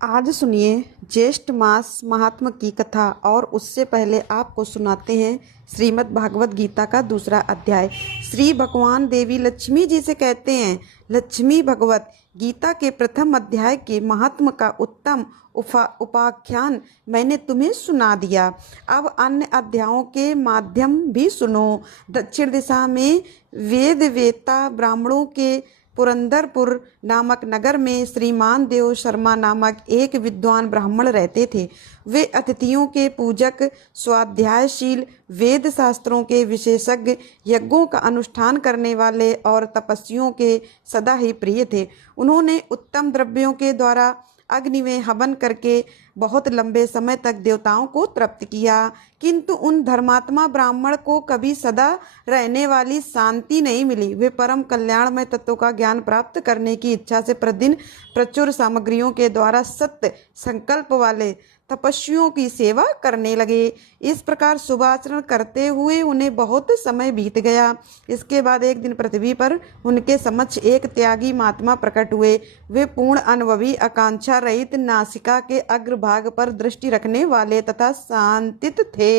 आज सुनिए ज्येष्ठ मास महात्म की कथा। और उससे पहले आपको सुनाते हैं श्रीमद् भागवत गीता का दूसरा अध्याय। श्री भगवान देवी लक्ष्मी जी से कहते हैं, लक्ष्मी भगवत गीता के प्रथम अध्याय के महात्म का उत्तम उपाख्यान मैंने तुम्हें सुना दिया। अब अन्य अध्यायों के माध्यम भी सुनो। दक्षिण दिशा में वेद वेत्ता ब्राह्मणों के पुरंदरपुर नामक नगर में श्रीमान देव शर्मा नामक एक विद्वान ब्राह्मण रहते थे। वे अतिथियों के पूजक, स्वाध्यायशील, वेद शास्त्रों के विशेषज्ञ, यज्ञों का अनुष्ठान करने वाले और तपस्वियों के सदा ही प्रिय थे। उन्होंने उत्तम द्रव्यों के द्वारा अग्नि में हवन करके बहुत लंबे समय तक देवताओं को तृप्त किया, किंतु उन धर्मात्मा ब्राह्मण को कभी सदा रहने वाली शांति नहीं मिली। वे परम कल्याणमय तत्वों का ज्ञान प्राप्त करने की इच्छा से प्रतिदिन प्रचुर सामग्रियों के द्वारा सत्य संकल्प वाले तपस्वियों की सेवा करने लगे। इस प्रकार शुभ आचरण करते हुए उन्हें बहुत समय बीत गया। इसके बाद एक दिन पृथ्वी पर उनके समक्ष एक त्यागी महात्मा प्रकट हुए। वे पूर्ण अनुभवी, आकांक्षा रहित, नासिका के अग्रभाग पर दृष्टि रखने वाले तथा शांतित थे।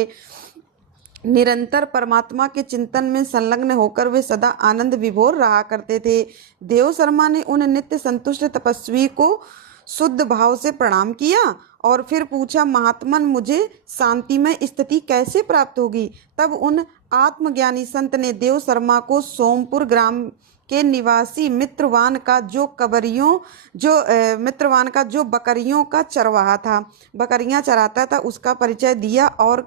निरंतर परमात्मा के चिंतन में संलग्न होकर वे सदा आनंद विभोर रहा करते थे। देव शर्मा ने उन नित्य संतुष्ट तपस्वी को शुद्ध भाव से प्रणाम किया और फिर पूछा, महात्मन, मुझे शांतिमय स्थिति कैसे प्राप्त होगी? तब उन आत्मज्ञानी संत ने देव शर्मा को सोमपुर ग्राम के निवासी मित्रवान का जो बकरियों का चरवाहा था, बकरियां चराता था, उसका परिचय दिया और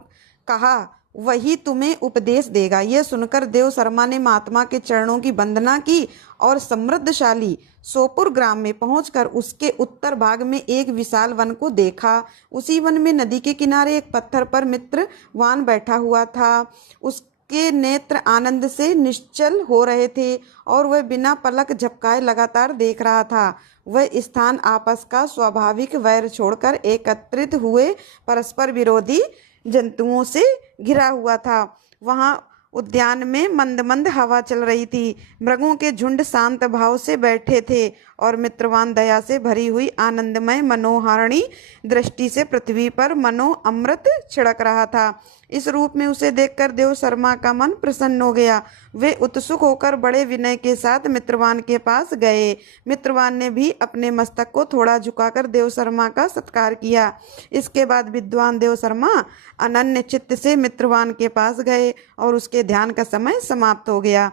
कहा, वही तुम्हें उपदेश देगा। यह सुनकर देव शर्मा ने महात्मा के चरणों की वंदना की और समृद्धशाली सोपुर ग्राम में पहुंचकर उसके उत्तर भाग में एक विशाल वन को देखा। उसी वन में नदी के किनारे एक पत्थर पर मित्रवान बैठा हुआ था। उसके नेत्र आनंद से निश्चल हो रहे थे और वह बिना पलक झपकाए लगातार देख रहा था। वह स्थान आपस का स्वाभाविक वैर छोड़कर एकत्रित हुए परस्पर विरोधी जंतुओं से घिरा हुआ था। वहाँ उद्यान में मंद मंद हवा चल रही थी। मृगों के झुंड शांत भाव से बैठे थे और मित्रवान दया से भरी हुई आनंदमय मनोहारिणी दृष्टि से पृथ्वी पर मनो अमृत छिड़क रहा था। इस रूप में उसे देखकर देव शर्मा का मन प्रसन्न हो गया। वे उत्सुक होकर बड़े विनय के साथ मित्रवान के पास गए। मित्रवान ने भी अपने मस्तक को थोड़ा झुकाकर देव शर्मा का सत्कार किया। इसके बाद विद्वान देव शर्मा अनन्य चित्त से मित्रवान के पास गए और उसके ध्यान का समय समाप्त हो गया।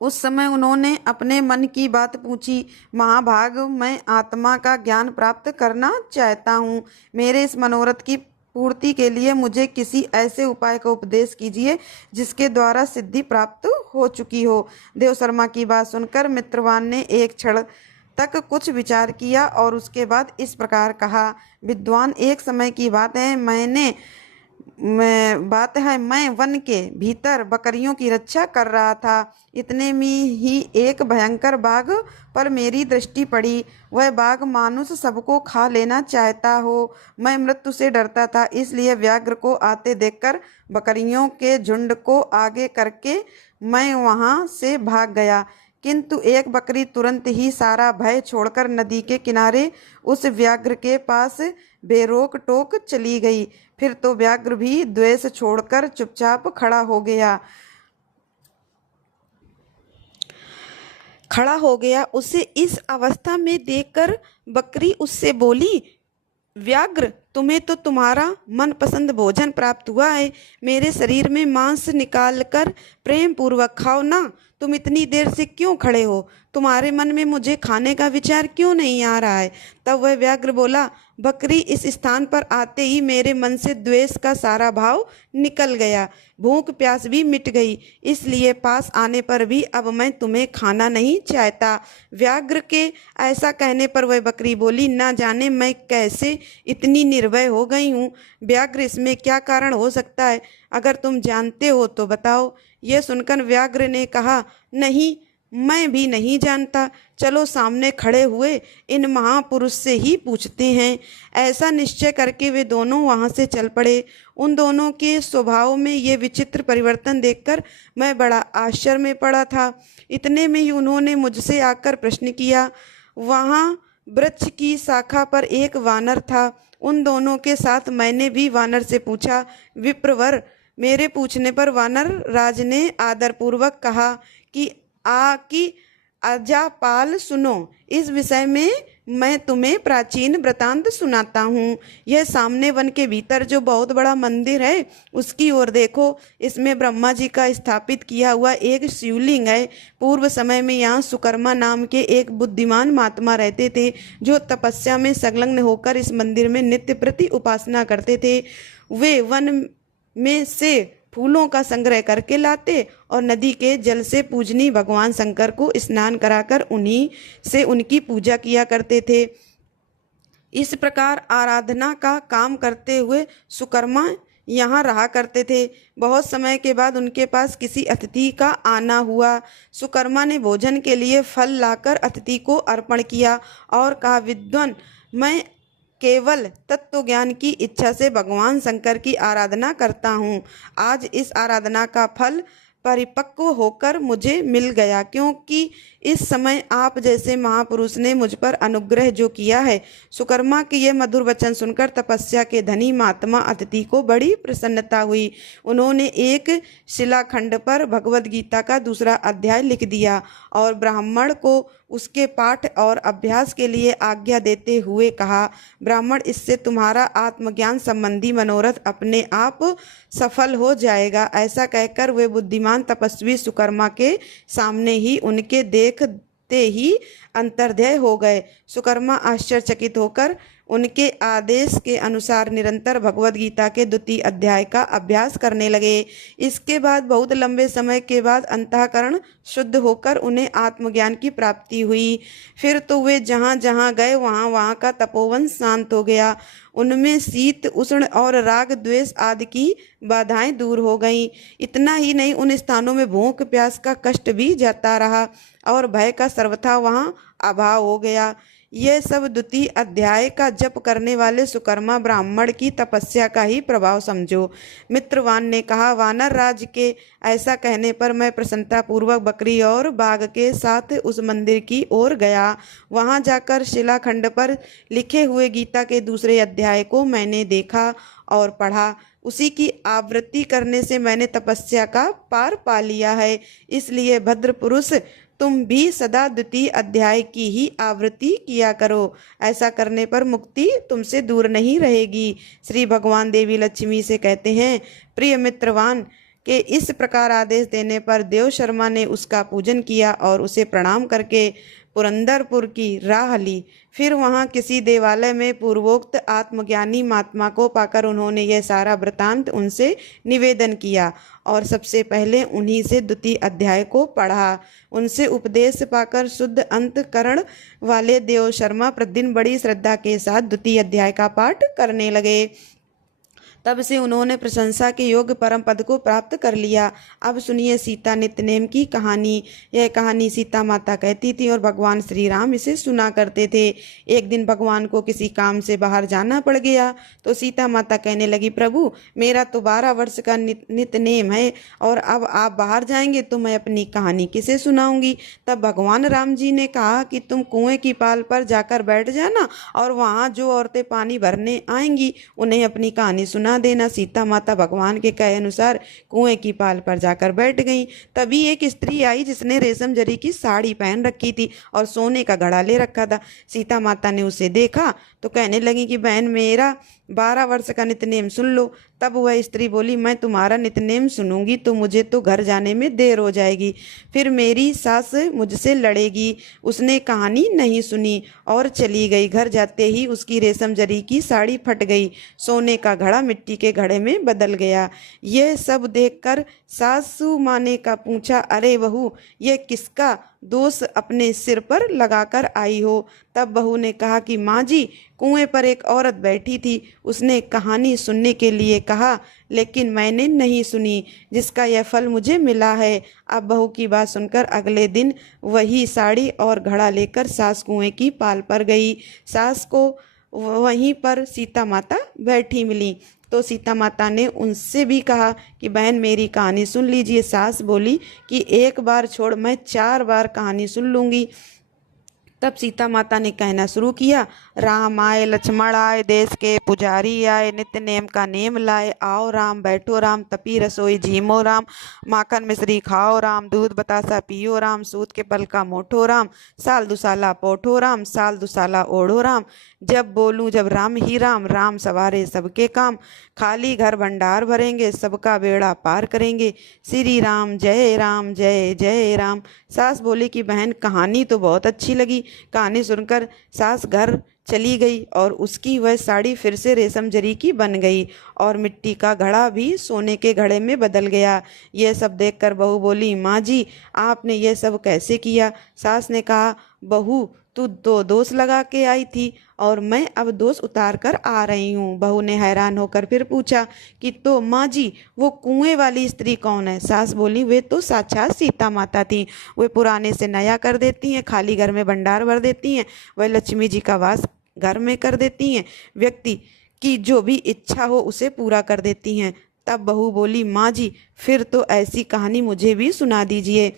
उस समय उन्होंने अपने मन की बात पूछी, महाभाग, मैं आत्मा का ज्ञान प्राप्त करना चाहता हूँ। मेरे इस मनोरथ की पूर्ति के लिए मुझे किसी ऐसे उपाय का उपदेश कीजिए जिसके द्वारा सिद्धि प्राप्त हो चुकी हो। देव शर्मा की बात सुनकर मित्रवान ने एक क्षण तक कुछ विचार किया और उसके बाद इस प्रकार कहा, विद्वान, एक समय की बात है, मैं वन के भीतर बकरियों की रक्षा कर रहा था। इतने में ही एक भयंकर बाघ पर मेरी दृष्टि पड़ी। वह बाघ मानुष सबको खा लेना चाहता हो। मैं मृत्यु से डरता था, इसलिए व्याघ्र को आते देखकर बकरियों के झुंड को आगे करके मैं वहां से भाग गया, किंतु एक बकरी तुरंत ही सारा भय छोड़कर नदी के किनारे उस व्याघ्र के पास बेरोक टोक चली गई। फिर तो व्याघ्र भी द्वेष छोड़कर चुपचाप खड़ा हो गया। उसे इस अवस्था में देखकर बकरी उससे बोली, व्याघ्र, तुम्हें तो तुम्हारा मनपसंद भोजन प्राप्त हुआ है। मेरे शरीर में मांस निकालकर प्रेम पूर्वक खाओ ना। तुम इतनी देर से क्यों खड़े हो? तुम्हारे मन में मुझे खाने का विचार क्यों नहीं आ रहा है? तब वह व्याघ्र बोला, बकरी, इस स्थान पर आते ही मेरे मन से द्वेष का सारा भाव निकल गया, भूख प्यास भी मिट गई, इसलिए पास आने पर भी अब मैं तुम्हें खाना नहीं चाहता। व्याघ्र के ऐसा कहने पर वह बकरी बोली, ना जाने मैं कैसे इतनी निर्भय हो गई हूँ। व्याघ्र, इसमें क्या कारण हो सकता है? अगर तुम जानते हो तो बताओ। यह सुनकर व्याघ्र ने कहा, नहीं, मैं भी नहीं जानता। चलो सामने खड़े हुए इन महापुरुष से ही पूछते हैं। ऐसा निश्चय करके वे दोनों वहां से चल पड़े। उन दोनों के स्वभाव में ये विचित्र परिवर्तन देखकर मैं बड़ा आश्चर्य में पड़ा था। इतने में ही उन्होंने मुझसे आकर प्रश्न किया, वहाँ वृक्ष की शाखा पर एक वानर था। उन दोनों के साथ मैंने भी वानर से पूछा, विप्रवर। मेरे पूछने पर वानर राज ने आदरपूर्वक कहा कि अजापाल सुनो, इस विषय में मैं तुम्हें प्राचीन वृतांत सुनाता हूँ। यह सामने वन के भीतर जो बहुत बड़ा मंदिर है उसकी ओर देखो। इसमें ब्रह्मा जी का स्थापित किया हुआ एक शिवलिंग है। पूर्व समय में यहाँ सुकर्मा नाम के एक बुद्धिमान महात्मा रहते थे, जो तपस्या में संलग्न होकर इस मंदिर में नित्य प्रति उपासना करते थे। वे वन में से फूलों का संग्रह करके लाते और नदी के जल से पूजनीय भगवान शंकर को स्नान कराकर उन्हीं से उनकी पूजा किया करते थे। इस प्रकार आराधना का काम करते हुए सुकर्मा यहाँ रहा करते थे। बहुत समय के बाद उनके पास किसी अतिथि का आना हुआ। सुकर्मा ने भोजन के लिए फल लाकर अतिथि को अर्पण किया और कहा, विद्वान, मैं केवल तत्व ज्ञान की इच्छा से भगवान शंकर की आराधना करता हूँ। आज इस आराधना का फल परिपक्व होकर मुझे मिल गया, क्योंकि इस समय आप जैसे महापुरुष ने मुझ पर अनुग्रह जो किया है। सुकर्मा के ये मधुर वचन सुनकर तपस्या के धनी महात्मा अतिथि को बड़ी प्रसन्नता हुई। उन्होंने एक शिलाखंड पर भगवद गीता का दूसरा अध्याय लिख दिया और ब्राह्मण को उसके पाठ और अभ्यास के लिए आज्ञा देते हुए कहा, ब्राह्मण, इससे तुम्हारा आत्मज्ञान संबंधी मनोरथ अपने आप सफल हो जाएगा। ऐसा कहकर वे बुद्धिमान तपस्वी सुकर्मा के सामने ही उनके देखते ही अंतर्ध्याय हो गए। सुकर्मा आश्चर्यचकित होकर उनके आदेश के अनुसार निरंतर भगवद गीता के द्वितीय अध्याय का अभ्यास करने लगे। इसके बाद बहुत लंबे समय के बाद अंतःकरण शुद्ध होकर उन्हें आत्मज्ञान की प्राप्ति हुई। फिर तो वे जहाँ जहाँ गए वहाँ का तपोवन शांत हो गया। उनमें शीत उष्ण और राग द्वेष आदि की बाधाएं दूर हो गईं। इतना ही नहीं, उन स्थानों में भूख प्यास का कष्ट भी जाता रहा और भय का सर्वथा वहाँ अभाव हो गया। यह सब द्वितीय अध्याय का जप करने वाले सुकर्मा ब्राह्मण की तपस्या का ही प्रभाव समझो। मित्रवान ने कहा, वानर राज के ऐसा कहने पर मैं प्रसन्नता पूर्वक बकरी और बाघ के साथ उस मंदिर की ओर गया। वहां जाकर शिलाखंड पर लिखे हुए गीता के दूसरे अध्याय को मैंने देखा और पढ़ा। उसी की आवृत्ति करने से मैंने तपस्या का पार पा लिया है। इसलिए भद्र पुरुष, तुम भी सदा द्वितीय अध्याय की ही आवृत्ति किया करो। ऐसा करने पर मुक्ति तुमसे दूर नहीं रहेगी। श्री भगवान देवी लक्ष्मी से कहते हैं, प्रिय मित्रवान के इस प्रकार आदेश देने पर देव शर्मा ने उसका पूजन किया और उसे प्रणाम करके पुरंदरपुर की राह ली। फिर वहां किसी देवालय में पूर्वोक्त आत्मज्ञानी महात्मा को पाकर उन्होंने यह सारा वृतांत उनसे निवेदन किया और सबसे पहले उन्हीं से द्वितीय अध्याय को पढ़ा। उनसे उपदेश पाकर शुद्ध अंतकरण वाले देव शर्मा प्रतिदिन बड़ी श्रद्धा के साथ द्वितीय अध्याय का पाठ करने लगे। तब से उन्होंने प्रशंसा के योग्य परम पद को प्राप्त कर लिया। अब सुनिए सीता नित्यनेम की कहानी। यह कहानी सीता माता कहती थी और भगवान श्री राम इसे सुना करते थे। एक दिन भगवान को किसी काम से बाहर जाना पड़ गया तो सीता माता कहने लगी, प्रभु, मेरा तो 12 वर्ष का नित्यनेम है और अब आप बाहर जाएंगे तो मैं अपनी कहानी किसे सुनाऊंगी। तब भगवान राम जी ने कहा कि तुम कुएं की पाल पर जाकर बैठ जाना और वहाँ जो औरतें पानी भरने आएंगी उन्हें अपनी कहानी सुना देना। सीता माता भगवान के कहे अनुसार कुएं की पाल पर जाकर बैठ गईं। तभी एक स्त्री आई जिसने रेशम जरी की साड़ी पहन रखी थी और सोने का घड़ा ले रखा था। सीता माता ने उसे देखा तो कहने लगी कि बहन, मेरा 12 वर्ष का नित्यनेम सुन लो। तब वह स्त्री बोली, मैं तुम्हारा नित्यनेम सुनूंगी तो मुझे तो घर जाने में देर हो जाएगी, फिर मेरी सास मुझसे लड़ेगी। उसने कहानी नहीं सुनी और चली गई। घर जाते ही उसकी रेशम जरी की साड़ी फट गई, सोने का घड़ा मिट्टी के घड़े में बदल गया। यह सब देखकर सासू माँ ने का पूछा, अरे बहू, यह किसका दोष अपने सिर पर लगाकर आई हो। तब बहू ने कहा कि माँ जी, कुएं पर एक औरत बैठी थी, उसने कहानी सुनने के लिए कहा लेकिन मैंने नहीं सुनी, जिसका यह फल मुझे मिला है। अब बहू की बात सुनकर अगले दिन वही साड़ी और घड़ा लेकर सास कुएं की पाल पर गई। सास को वहीं पर सीता माता बैठी मिली तो सीता माता ने उनसे भी कहा कि बहन, मेरी कहानी सुन लीजिए। सास बोली कि एक बार छोड़, मैं 4 बार कहानी सुन लूँगी। तब सीता माता ने कहना शुरू किया, राम आए लक्ष्मण आए देश के पुजारी आए, नित्य नेम का नेम लाए, आओ राम बैठो राम, तपी रसोई झीमो राम, माखन मिश्री खाओ राम, दूध बतासा पियो राम, सूत के पल का मोठो राम, साल दुसाला पोठो राम, साल दुसाला ओढ़ो राम, जब बोलूं जब राम ही राम, राम सवारे सबके काम, खाली घर भंडार भरेंगे, सबका बेड़ा पार करेंगे, श्री राम जय जय राम। सास बोली कि बहन कहानी तो बहुत अच्छी लगी। कहानी सुनकर सास घर चली गई और उसकी वह साड़ी फिर से रेशम जरी की बन गई और मिट्टी का घड़ा भी सोने के घड़े में बदल गया। यह सब देखकर बहू बोली, माँ जी आपने यह सब कैसे किया? सास ने कहा, बहू तू तो दोष लगा के आई थी और मैं अब दोष उतार कर आ रही हूँ। बहू ने हैरान होकर फिर पूछा कि तो माँ जी वो कुएं वाली स्त्री कौन है? सास बोली, वे तो साक्षात सीता माता थी। वे पुराने से नया कर देती हैं, खाली घर में भंडार भर देती हैं, वह लक्ष्मी जी का वास घर में कर देती हैं, व्यक्ति की जो भी इच्छा हो उसे पूरा कर देती हैं। तब बहू बोली, माँ जी फिर तो ऐसी कहानी मुझे भी सुना दीजिए।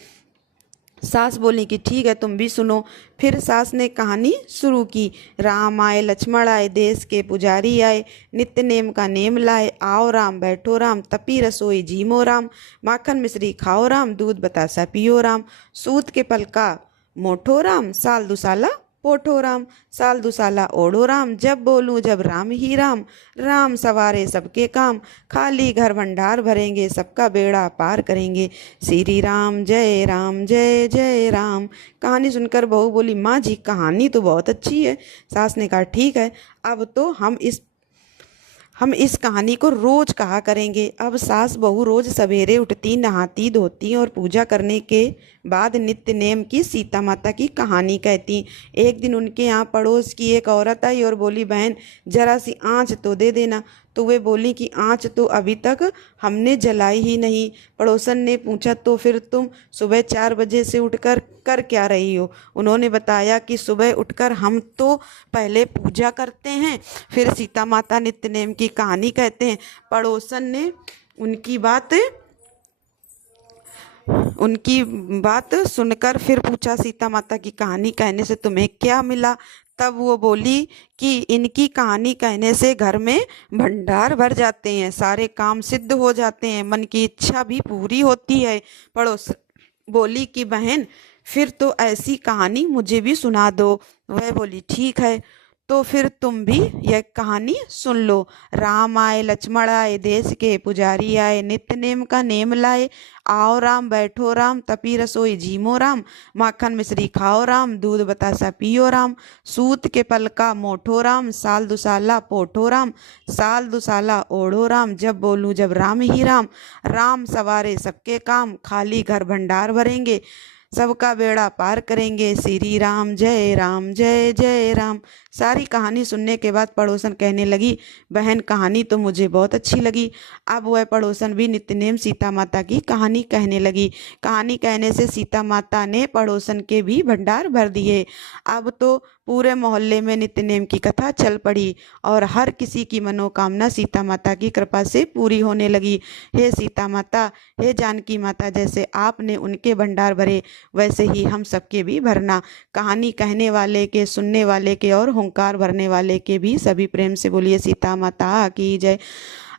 सास बोली कि ठीक है तुम भी सुनो। फिर सास ने कहानी शुरू की, राम आए लक्ष्मण आए देश के पुजारी आए, नित्य नेम का नेम लाए, आओ राम बैठो राम, तपी रसोई झीमो राम, माखन मिश्री खाओ राम, दूध बतासा पियो राम, सूत के पल का मोठो राम, साल दुसाला पोठो राम, साल दुसाला ओढ़ो राम, जब बोलूं जब राम ही राम, राम सवारे सबके काम, खाली घर भंडार भरेंगे, सबका बेड़ा पार करेंगे, श्री राम जय जय राम। कहानी सुनकर बहू बोली, माँ जी कहानी तो बहुत अच्छी है। सास ने कहा, ठीक है अब तो हम इस कहानी को रोज कहा करेंगे। अब सास बहू रोज सवेरे उठती, नहाती धोती और पूजा करने के बाद नित्य नेम की सीता माता की कहानी कहती। एक दिन उनके यहाँ पड़ोस की एक औरत आई और बोली, बहन जरा सी आँच तो दे देना। तो वे बोली कि आँच तो अभी तक हमने जलाई ही नहीं। पड़ोसन ने पूछा, तो फिर तुम सुबह 4 बजे से उठकर कर क्या रही हो? उन्होंने बताया कि सुबह उठकर हम तो पहले पूजा करते हैं, फिर सीता माता नित्य नेम की कहानी कहते हैं। पड़ोसन ने उनकी बात सुनकर फिर पूछा, सीता माता की कहानी कहने से तुम्हें क्या मिला? तब वो बोली कि इनकी कहानी कहने से घर में भंडार भर जाते हैं, सारे काम सिद्ध हो जाते हैं, मन की इच्छा भी पूरी होती है। पड़ोस बोली कि बहन फिर तो ऐसी कहानी मुझे भी सुना दो। वह बोली, ठीक है तो फिर तुम भी यह कहानी सुन लो। राम आए लक्ष्मण आए देश के पुजारी आए, नित्य नेम का नेम लाए, आओ राम बैठो राम, तपी रसोई झीमो राम, माखन मिश्री खाओ राम, दूध बतासा पियो राम, सूत के पल का मोठो राम, साल दुसाला पोठो राम, साल दुसाला ओढ़ो राम, जब बोलूं जब राम ही राम, राम सवारे सबके काम, खाली घर भंडार भरेंगे, सबका बेड़ा पार करेंगे, श्री राम जय जय राम। सारी कहानी सुनने के बाद पड़ोसन कहने लगी, बहन कहानी तो मुझे बहुत अच्छी लगी। अब वह पड़ोसन भी नित्य नेम सीता माता की कहानी कहने लगी। कहानी कहने से सीता माता ने पड़ोसन के भी भंडार भर दिए। अब तो पूरे मोहल्ले में नित्य नेम की कथा चल पड़ी और हर किसी की मनोकामना सीता माता की कृपा से पूरी होने लगी। हे सीता माता, हे जानकी माता, जैसे आपने उनके भंडार भरे वैसे ही हम सबके भी भरना। कहानी कहने वाले के, सुनने वाले के और हुंकार भरने वाले के भी सभी प्रेम से बोलिए सीता माता की जय।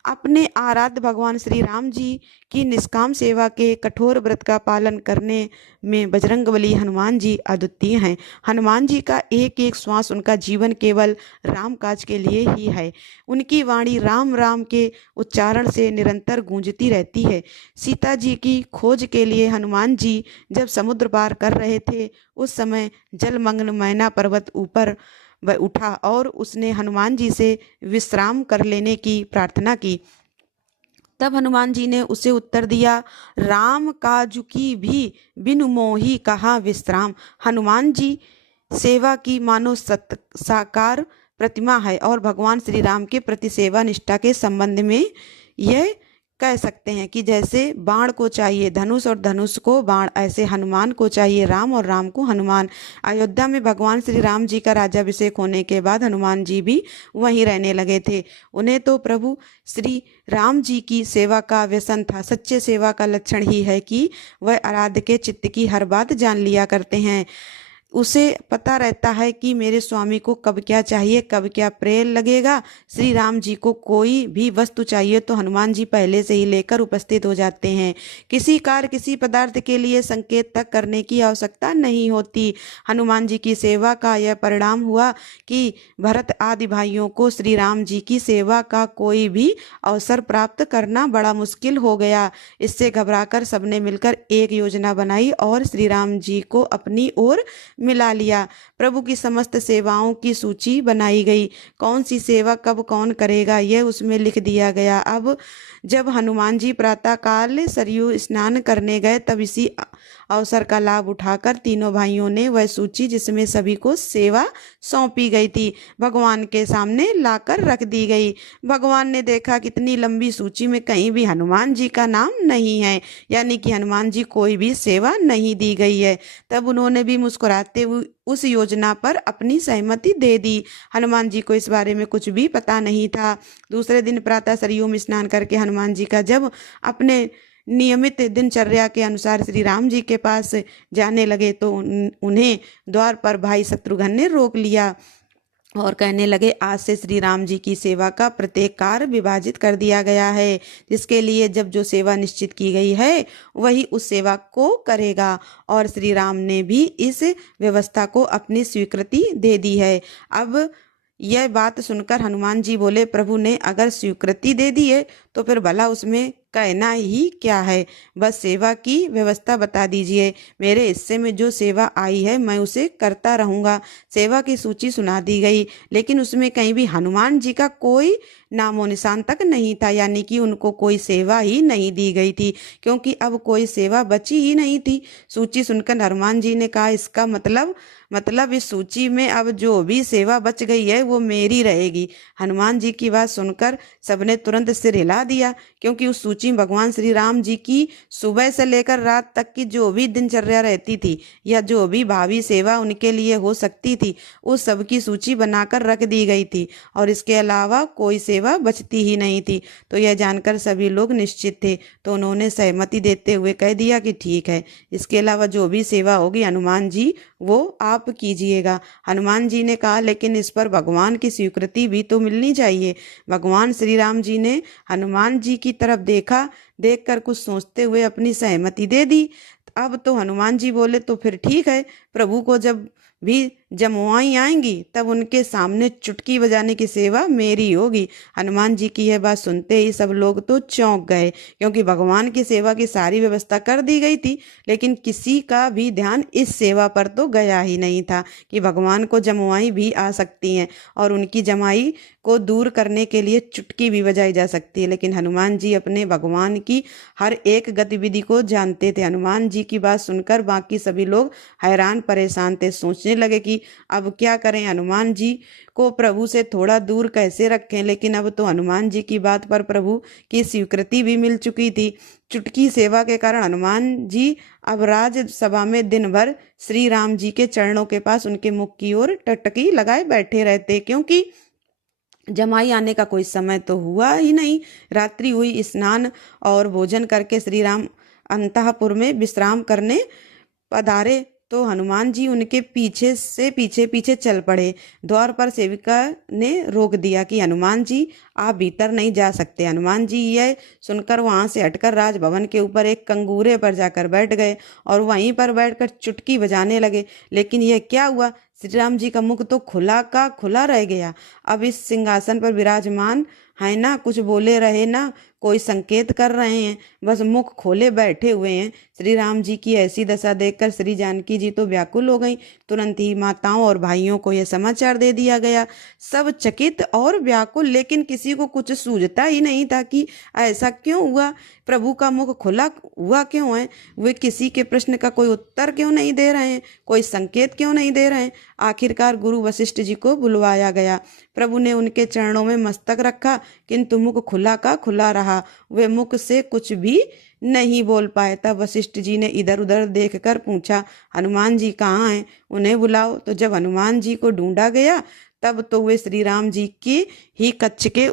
अपने आराध्य भगवान श्री राम जी की निष्काम सेवा के कठोर व्रत का पालन करने में बजरंगबली हनुमान जी अद्वितीय हैं। हनुमान जी का एक एक श्वास, उनका जीवन केवल राम काज के लिए ही है। उनकी वाणी राम राम के उच्चारण से निरंतर गूंजती रहती है। सीता जी की खोज के लिए हनुमान जी जब समुद्र पार कर रहे थे, उस समय जलमग्न मैना पर्वत ऊपर वह उठा और उसने हनुमान जी से विश्राम कर लेने की प्रार्थना की। तब हनुमान जी ने उसे उत्तर दिया, राम काज की भी बिनु मोही कहा विश्राम। हनुमान जी सेवा की मानो साकार प्रतिमा है और भगवान श्री राम के प्रति सेवा निष्ठा के संबंध में यह कह सकते हैं कि जैसे बाण को चाहिए धनुष और धनुष को बाण, ऐसे हनुमान को चाहिए राम और राम को हनुमान। अयोध्या में भगवान श्री राम जी का राज्याभिषेक होने के बाद हनुमान जी भी वहीं रहने लगे थे। उन्हें तो प्रभु श्री राम जी की सेवा का व्यसन था। सच्चे सेवा का लक्षण ही है कि वह आराध्य के चित्त की हर बात जान लिया करते हैं। उसे पता रहता है कि मेरे स्वामी को कब क्या चाहिए, कब क्या प्रेम लगेगा। श्री राम जी को कोई भी वस्तु चाहिए तो हनुमान जी पहले से ही लेकर उपस्थित हो जाते हैं। किसी कार्य, किसी पदार्थ के लिए संकेत तक करने की आवश्यकता नहीं होती। हनुमान जी की सेवा का यह परिणाम हुआ कि भरत आदि भाइयों को श्री राम जी की सेवा का कोई भी अवसर प्राप्त करना बड़ा मुश्किल हो गया। इससे घबराकर सबने मिलकर एक योजना बनाई और श्री राम जी को अपनी ओर मिला लिया। प्रभु की समस्त सेवाओं की सूची बनाई गई। कौन सी सेवा कब कौन करेगा यह उसमें लिख दिया गया। अब जब हनुमान जी प्रातःकाल सरयू स्नान करने गए तब इसी अवसर का लाभ उठाकर तीनों भाइयों ने वह सूची जिसमें सभी को सेवा सौंपी गई थी भगवान के सामने लाकर रख दी गई। भगवान ने देखा कितनी लंबी सूची में कहीं भी हनुमान जी का नाम नहीं है, यानी कि हनुमान जी कोई भी सेवा नहीं दी गई है। तब उन्होंने भी मुस्कुराते हुए उस योजना पर अपनी सहमति दे दी। हनुमान जी को इस बारे में कुछ भी पता नहीं था। दूसरे दिन प्रातः सरयू में स्नान करके हनुमान जी का जब अपने नियमित दिनचर्या के अनुसार श्री राम जी के पास जाने लगे तो उन्हें द्वार पर भाई शत्रुघ्न ने रोक लिया और कहने लगे, आज से श्री राम जी की सेवा का प्रत्येक कार्य विभाजित कर दिया गया है, जिसके लिए जब जो सेवा निश्चित की गई है वही उस सेवा को करेगा। और श्री राम ने भी इस व्यवस्था को अपनी स्वीकृति दे दी है। अब यह बात सुनकर हनुमान जी बोले, प्रभु ने अगर स्वीकृति दे दी है तो फिर भला उसमें कहना ही क्या है। बस सेवा की व्यवस्था बता दीजिए। मेरे हिस्से में जो सेवा आई है मैं उसे करता रहूँगा। सेवा की सूची सुना दी गई, लेकिन उसमें कहीं भी हनुमान जी का कोई नामो निशान तक नहीं था, यानी कि उनको कोई सेवा ही नहीं दी गई थी, क्योंकि अब कोई सेवा बची ही नहीं थी। सूची सुनकर हनुमान जी ने कहा, इसका मतलब इस सूची में अब जो भी सेवा बच गई है वो मेरी रहेगी। हनुमान जी की बात सुनकर सबने तुरंत सिर हिला दिया, क्योंकि उस सूची में भगवान श्री राम जी की सुबह से लेकर रात तक की जो भी दिनचर्या रहती थी या जो भी भावी सेवा उनके लिए हो सकती थी उस सब की सूची बनाकर रख दी गई थी और इसके अलावा कोई सेवा बचती ही नहीं थी। तो यह जानकर सभी लोग निश्चित थे, तो उन्होंने सहमति देते हुए कह दिया कि ठीक है, इसके अलावा जो भी सेवा होगी हनुमान जी वो आप कीजिएगा। हनुमान जी ने कहा, लेकिन इस पर भगवान की स्वीकृति भी तो मिलनी चाहिए। भगवान श्री राम जी ने हनुमान जी की तरफ देखा, देखकर कुछ सोचते हुए अपनी सहमति दे दी। अब तो हनुमान जी बोले, तो फिर ठीक है, प्रभु को जब भी जमुआई आएंगी तब उनके सामने चुटकी बजाने की सेवा मेरी होगी। हनुमान जी की यह बात सुनते ही सब लोग तो चौंक गए, क्योंकि भगवान की सेवा की सारी व्यवस्था कर दी गई थी, लेकिन किसी का भी ध्यान इस सेवा पर तो गया ही नहीं था कि भगवान को जमुआई भी आ सकती हैं और उनकी जमाई को दूर करने के लिए चुटकी भी बजाई जा सकती है। लेकिन हनुमान जी अपने भगवान की हर एक गतिविधि को जानते थे। हनुमान जी की बात सुनकर बाकी सभी लोग हैरान परेशान थे, सोचने लगे कि अब क्या करें, हनुमान जी को प्रभु से थोड़ा दूर कैसे रखें। लेकिन अब तो हनुमान जी की बात पर प्रभु की स्वीकृति भी मिल चुकी थी। चुटकी सेवा के कारण हनुमान जी अब राजसभा में दिन भर श्री राम जी के चरणों के पास उनके मुख की ओर टकटकी लगाए बैठे रहते, क्योंकि जमाई आने का कोई समय तो हुआ ही नहीं। रात्रि हुई, स्नान और भोजन करके श्री राम अंतःपुर में विश्राम करने पधारे तो हनुमान जी उनके पीछे चल पड़े। द्वार पर सेविका ने रोक दिया कि हनुमान जी आप भीतर नहीं जा सकते। हनुमान जी यह सुनकर वहां से हटकर राजभवन के ऊपर एक कंगूरे पर जाकर बैठ गए और वहीं पर बैठकर चुटकी बजाने लगे। लेकिन यह क्या हुआ, श्री राम जी का मुख तो खुला का खुला रह गया। अब इस सिंहासन पर विराजमान है ना, कुछ बोले रहे ना कोई संकेत कर रहे हैं, बस मुख खोले बैठे हुए हैं। श्री राम जी की ऐसी दशा देखकर श्री जानकी जी तो व्याकुल हो गई। तुरंत ही माताओं और भाइयों को यह समाचार दे दिया गया। सब चकित और व्याकुल, लेकिन किसी को कुछ सूझता ही नहीं था कि ऐसा क्यों हुआ, प्रभु का मुख खुला हुआ क्यों है, वे किसी के प्रश्न का कोई उत्तर क्यों नहीं दे रहे हैं, कोई संकेत क्यों नहीं दे रहे हैं। आखिरकार गुरु वशिष्ठ जी को बुलवाया गया। प्रभु ने उनके चरणों में मस्तक रखा, किंतु मुख खुला का खुला रहा। वे मुख से कुछ भी नहीं बोल पाए। तब वशिष्ठ जी ने इधर उधर देखकर पूछा, हनुमान जी कहाँ हैं, उन्हें बुलाओ। तो जब हनुमान जी को ढूंढा गया तब तो वे श्री राम जी के ही कक्ष के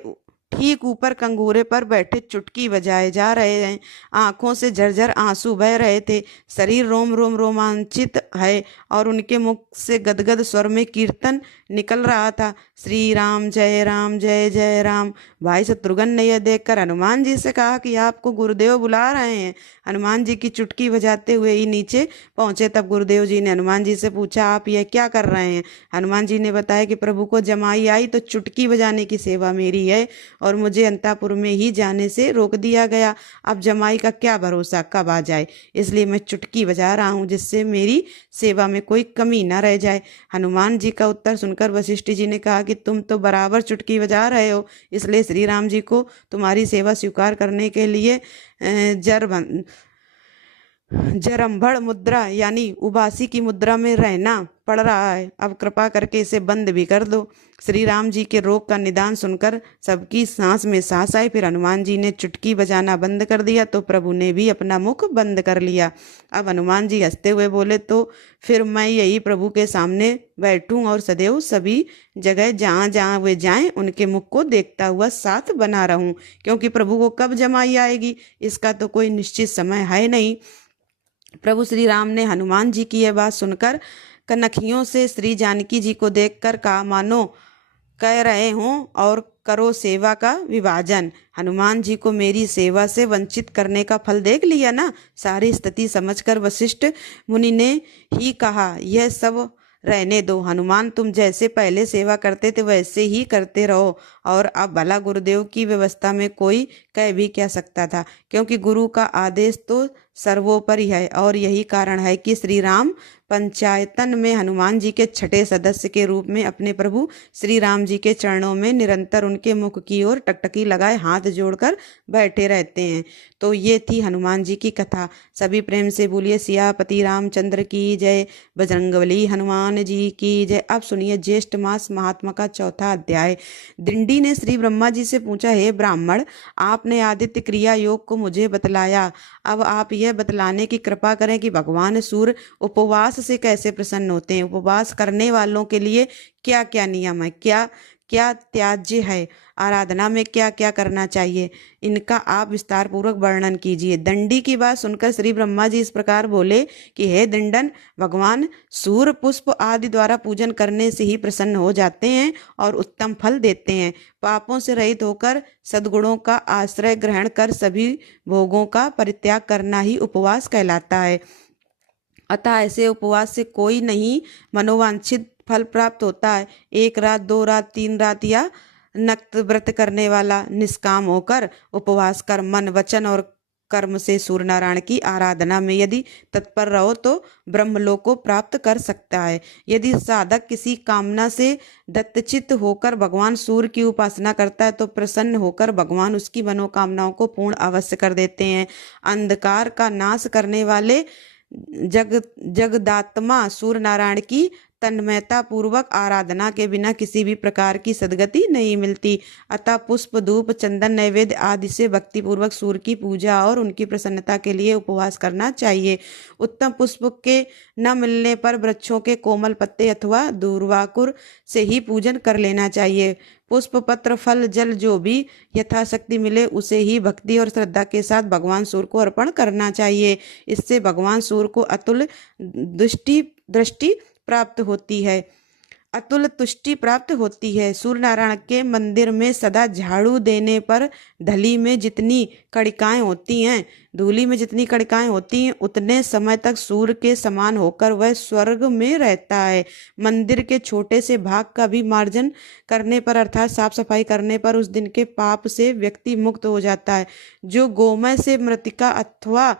ठीक ऊपर कंगूरे पर बैठे चुटकी बजाए जा रहे हैं। आंखों से झरझर आंसू बह रहे थे। शरीर रोम रोम रोमांचित है और उनके मुख से गदगद स्वर में कीर्तन निकल रहा था, श्री राम जय जय राम। भाई शत्रुघ्न ने यह देखकर हनुमान जी से कहा कि आपको गुरुदेव बुला रहे हैं। हनुमान जी की चुटकी बजाते हुए ही नीचे पहुंचे। तब गुरुदेव जी ने हनुमान जी से पूछा, आप यह क्या कर रहे हैं? हनुमान जी ने बताया कि प्रभु को जमाई आई तो चुटकी बजाने की सेवा मेरी है और मुझे अंतापुर में ही जाने से रोक दिया गया। अब जमाई का क्या भरोसा कब आ जाए, इसलिए मैं चुटकी बजा रहा हूँ जिससे मेरी सेवा में कोई कमी न रह जाए। हनुमान जी का उत्तर सुनकर वशिष्ठ जी ने कहा कि तुम तो बराबर चुटकी बजा रहे हो, इसलिए श्री राम जी को तुम्हारी सेवा स्वीकार करने के लिए जरंभड़ मुद्रा यानी उबासी की मुद्रा में रहना पड़ रहा है। अब कृपा करके इसे बंद भी कर दो। श्री राम जी के रोग का निदान सुनकर सबकी सांस में सांस आई। फिर हनुमान जी ने चुटकी बजाना बंद कर दिया तो प्रभु ने भी अपना मुख बंद कर लिया। अब हनुमान जी हंसते हुए बोले, तो फिर मैं यही प्रभु के सामने बैठूं और सदैव सभी जगह जहाँ जहाँ वे जाएं उनके मुख को देखता हुआ साथ बना रहूं, क्योंकि प्रभु को कब जमाई आएगी इसका तो कोई निश्चित समय है नहीं। प्रभु श्री राम ने हनुमान जी की यह बात सुनकर कनखियों से श्री जानकी जी को देखकर कहा, मानो कह रहे हों और करो सेवा का विभाजन। हनुमान जी को मेरी सेवा से वंचित करने का फल देख लिया ना। सारी स्थिति समझकर वशिष्ठ मुनि ने ही कहा, यह सब रहने दो हनुमान, तुम जैसे पहले सेवा करते थे वैसे ही करते रहो। और अब भला गुरुदेव की व्यवस्था में कोई कह भी क्या सकता था, क्योंकि गुरु का आदेश तो सर्वोपरि है। और यही कारण है कि श्री राम पंचायतन में हनुमान जी के छठे सदस्य के रूप में अपने प्रभु श्री राम जी के चरणों में निरंतर उनके मुख की ओर टकटकी लगाए हाथ जोड़कर बैठे रहते हैं। तो ये थी हनुमान जी की कथा। सभी प्रेम से बोलिए सियापति रामचंद्र की जय, बजरंगबली हनुमान जी की जय। अब सुनिए ज्येष्ठ मास महात्मा का चौथा अध्याय। दिंडी ने श्री ब्रह्मा जी से पूछा, हे ब्राह्मण, आपने आदित्य क्रिया योग को मुझे बतलाया, अब आप यह बतलाने की कृपा करें कि भगवान सूर्य उपवास से कैसे प्रसन्न होते हैं। उपवास करने वालों के लिए क्या क्या नियम है, क्या क्या त्याज्य है, आराधना में क्या क्या करना चाहिए, इनका आप विस्तार पूर्वक वर्णन कीजिए। दंडी की बात सुनकर श्री ब्रह्मा जी इस प्रकार बोले कि हे दंडन, भगवान सूर्य पुष्प आदि द्वारा पूजन करने से ही प्रसन्न हो जाते हैं और उत्तम फल देते हैं। पापों से रहित होकर सद्गुणों का आश्रय ग्रहण कर सभी भोगों का परित्याग करना ही उपवास कहलाता है। अतः ऐसे उपवास से कोई नहीं मनोवांछित फल प्राप्त होता है। 1 रात 2 रात 3 रात या नक्त व्रत करने वाला निष्काम होकर उपवास कर मन वचन और कर्म से सूर्य नारायण की आराधना में यदि तत्पर रहो तो ब्रह्मलोक को प्राप्त कर सकता है। यदि साधक किसी कामना से दत्तचित्त होकर भगवान सूर्य की उपासना करता है तो प्रसन्न होकर भगवान उसकी मनोकामनाओं को पूर्ण अवश्य कर देते हैं। अंधकार का नाश करने वाले जगदात्मा सूर्य नारायण की तन्मयता पूर्वक आराधना के बिना किसी भी प्रकार की सद्गति नहीं मिलती। अतः पुष्प धूप चंदन नैवेद्य आदि से भक्ति पूर्वक सूर्य की पूजा और उनकी प्रसन्नता के लिए उपवास करना चाहिए। उत्तम पुष्प के न मिलने पर वृक्षों के कोमल पत्ते अथवा दूर्वाकुर से ही पूजन कर लेना चाहिए। पुष्प पत्र फल जल जो भी यथाशक्ति मिले उसे ही भक्ति और श्रद्धा के साथ भगवान सूर्य को अर्पण करना चाहिए। इससे भगवान सूर्य को अतुल दृष्टि प्राप्त होती है, अतुल तुष्टि प्राप्त होती है। सूर्य नारायण के मंदिर में सदा झाड़ू देने पर धूली में जितनी कणिकाएं होती हैं उतने समय तक सूर्य के समान होकर वह स्वर्ग में रहता है। मंदिर के छोटे से भाग का भी मार्जन करने पर अर्थात साफ सफाई करने पर उस दिन के पाप से व्यक्ति मुक्त हो जाता है। जो गोमय से मृतिका अथवा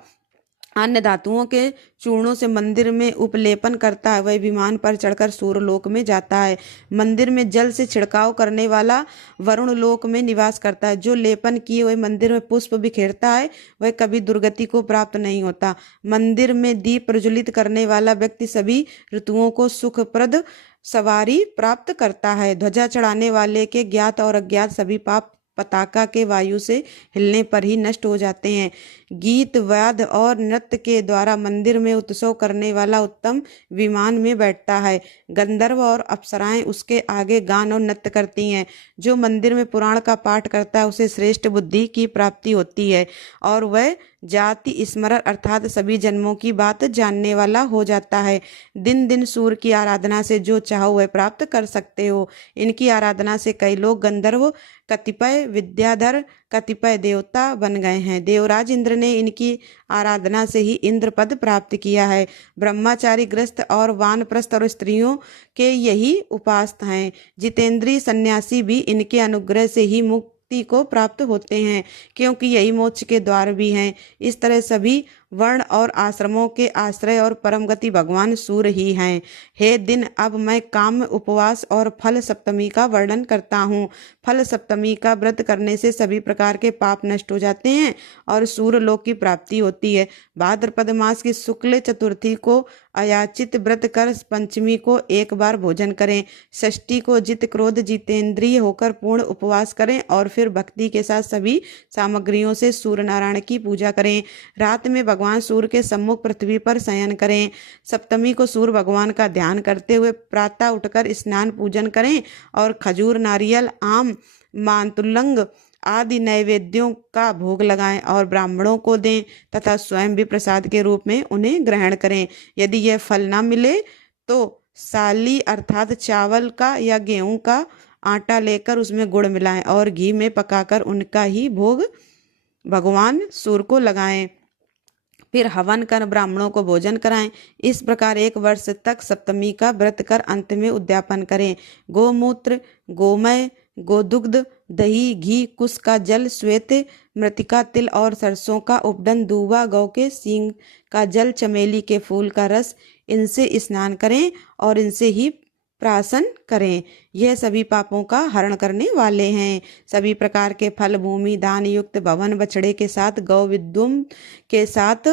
अन्य धातुओं के चूर्णों से मंदिर में उपलेपन करता है वह विमान पर चढ़कर सूर्यलोक में जाता है। मंदिर में जल से छिड़काव करने वाला वरुण लोक में निवास करता है। जो लेपन किए हुए मंदिर में पुष्प बिखेरता है वह कभी दुर्गति को प्राप्त नहीं होता। मंदिर में दीप प्रज्वलित करने वाला व्यक्ति सभी ऋतुओं को सुखप्रद सवारी प्राप्त करता है। ध्वजा चढ़ाने वाले के ज्ञात और अज्ञात सभी पाप पताका के वायु से हिलने पर ही नष्ट हो जाते हैं। गीत वाद्य और नृत्य के द्वारा मंदिर में उत्सव करने वाला उत्तम विमान में बैठता है। गंधर्व और अप्सराएं उसके आगे गान और नृत्य करती हैं। जो मंदिर में पुराण का पाठ करता है उसे श्रेष्ठ बुद्धि की प्राप्ति होती है और वह जाति स्मरण अर्थात सभी जन्मों की बात जानने वाला हो जाता है। दिन दिन सूर्य की आराधना से जो चाहो वह प्राप्त कर सकते हो। इनकी आराधना से कई लोग गंधर्व, कतिपय विद्याधर, कतिपय देवता बन गए हैं। देवराज इंद्र ने इनकी आराधना से ही इंद्र पद प्राप्त किया है। ब्रह्मचारी, गृहस्थ और वानप्रस्थ और स्त्रियों के यही उपास्य हैं। जितेंद्रीय सन्यासी भी इनके अनुग्रह से ही मुक्ति को प्राप्त होते हैं, क्योंकि यही मोक्ष के द्वार भी हैं। इस तरह सभी वर्ण और आश्रमों के आश्रय और परम गति भगवान सूर्य ही हैं। हे दिन, अब मैं काम, उपवास और फल सप्तमी का वर्णन करता हूँ। फल सप्तमी का व्रत करने से सभी प्रकार के पाप नष्ट हो जाते हैं और सूर्य लोक की प्राप्ति होती है। भाद्रपद मास की शुक्ल चतुर्थी को अयाचित व्रत कर पंचमी को एक बार भोजन करें। षष्ठी को जित क्रोध जितेंद्रिय होकर पूर्ण उपवास करें और फिर भक्ति के साथ सभी सामग्रियों से सूर्य नारायण की पूजा करें। रात में भगवान सूर्य के सम्मुख पृथ्वी पर शयन करें। सप्तमी को सूर्य भगवान का ध्यान करते हुए प्रातः उठकर स्नान पूजन करें और खजूर, नारियल, आम, मातुलंग आदि नैवेद्यों का भोग लगाएं और ब्राह्मणों को दें तथा स्वयं भी प्रसाद के रूप में उन्हें ग्रहण करें। यदि यह फल न मिले तो साली अर्थात चावल का या गेहूं का आटा लेकर उसमें गुड़ मिलाएं और घी में पकाकर उनका ही भोग भगवान सूर्य को लगाएं। फिर हवन कर ब्राह्मणों को भोजन कराएं। इस प्रकार एक वर्ष तक सप्तमी का व्रत कर अंत में उद्यापन करें। गोमूत्र, गोमय, गोदुग्ध, दही, घी, कुश का जल, श्वेत मृतिका, तिल और सरसों का उपडन, दूबा, गौ के सींग का जल, चमेली के फूल का रस, इनसे स्नान करें और इनसे ही प्राशन करें। यह सभी पापों का हरण करने वाले हैं। सभी प्रकार के फल, भूमि, दान युक्त भवन, बछड़े के साथ, गौ विद्युम के साथ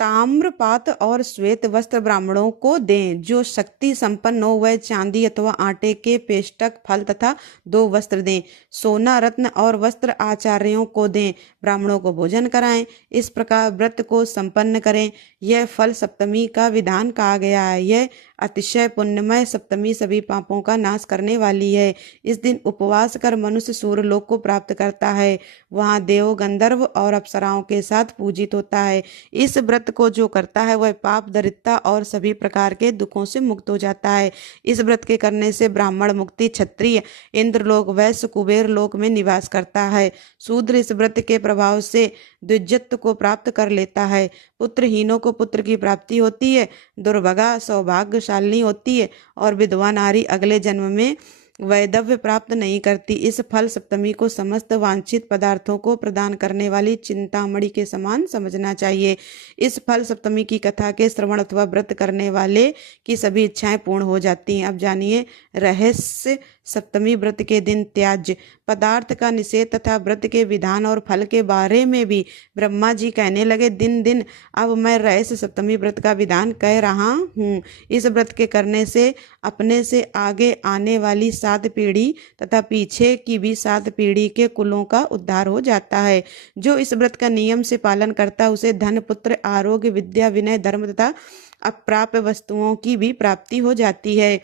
ताम्रपात और श्वेत वस्त्र ब्राह्मणों को दें। जो शक्ति संपन्न हो वह चांदी अथवा आटे के पेष्टक, फल तथा 2 वस्त्र दें। सोना, रत्न और वस्त्र आचार्यों को दें। ब्राह्मणों को भोजन कराएं। इस प्रकार व्रत को संपन्न करें। यह फल सप्तमी का विधान कहा गया है। यह अतिशय पुण्यमय सप्तमी सभी पापों का नाश करने वाली है। इस दिन उपवास कर मनुष्य सूर्य लोक को प्राप्त करता है। वहाँ देव, गंधर्व और अप्सराओं के साथ पूजित होता है। इस व्रत को जो करता है वह पाप, दरिद्रता और सभी प्रकार के दुखों से मुक्त हो जाता है। इस व्रत के करने से ब्राह्मण मुक्ति, क्षत्रिय इंद्रलोक, वैश्य कुबेर लोक में निवास करता है। शूद्र इस व्रत के प्रभाव से द्विजत्व को प्राप्त कर लेता है। पुत्रहीनों को पुत्र की प्राप्ति होती है। दुर्भगा सौभाग्यशालिनी होती है और विधवा नारी अगले जन्म में वैधव्य प्राप्त नहीं करती। इस फल सप्तमी को समस्त वांछित पदार्थों को प्रदान करने वाली चिंतामणि के समान समझना चाहिए। इस फल सप्तमी की कथा के श्रवण अथवा व्रत करने वाले की सभी इच्छाएं पूर्ण हो जाती हैं। अब जानिए रहस्य सप्तमी व्रत के दिन त्याज्य पदार्थ का निषेध तथा व्रत के विधान और फल के बारे में भी ब्रह्मा जी कहने लगे, दिन दिन अब मैं रहस्य सप्तमी व्रत का विधान कह रहा हूँ। इस व्रत के करने से अपने से आगे आने वाली 7 पीढ़ी तथा पीछे की भी 7 पीढ़ी के कुलों का उद्धार हो जाता है। जो इस व्रत का नियम से पालन करता है उसे धन, पुत्र, आरोग्य, विद्या, विनय, धर्म तथा अप्राप्य वस्तुओं की भी प्राप्ति हो जाती है।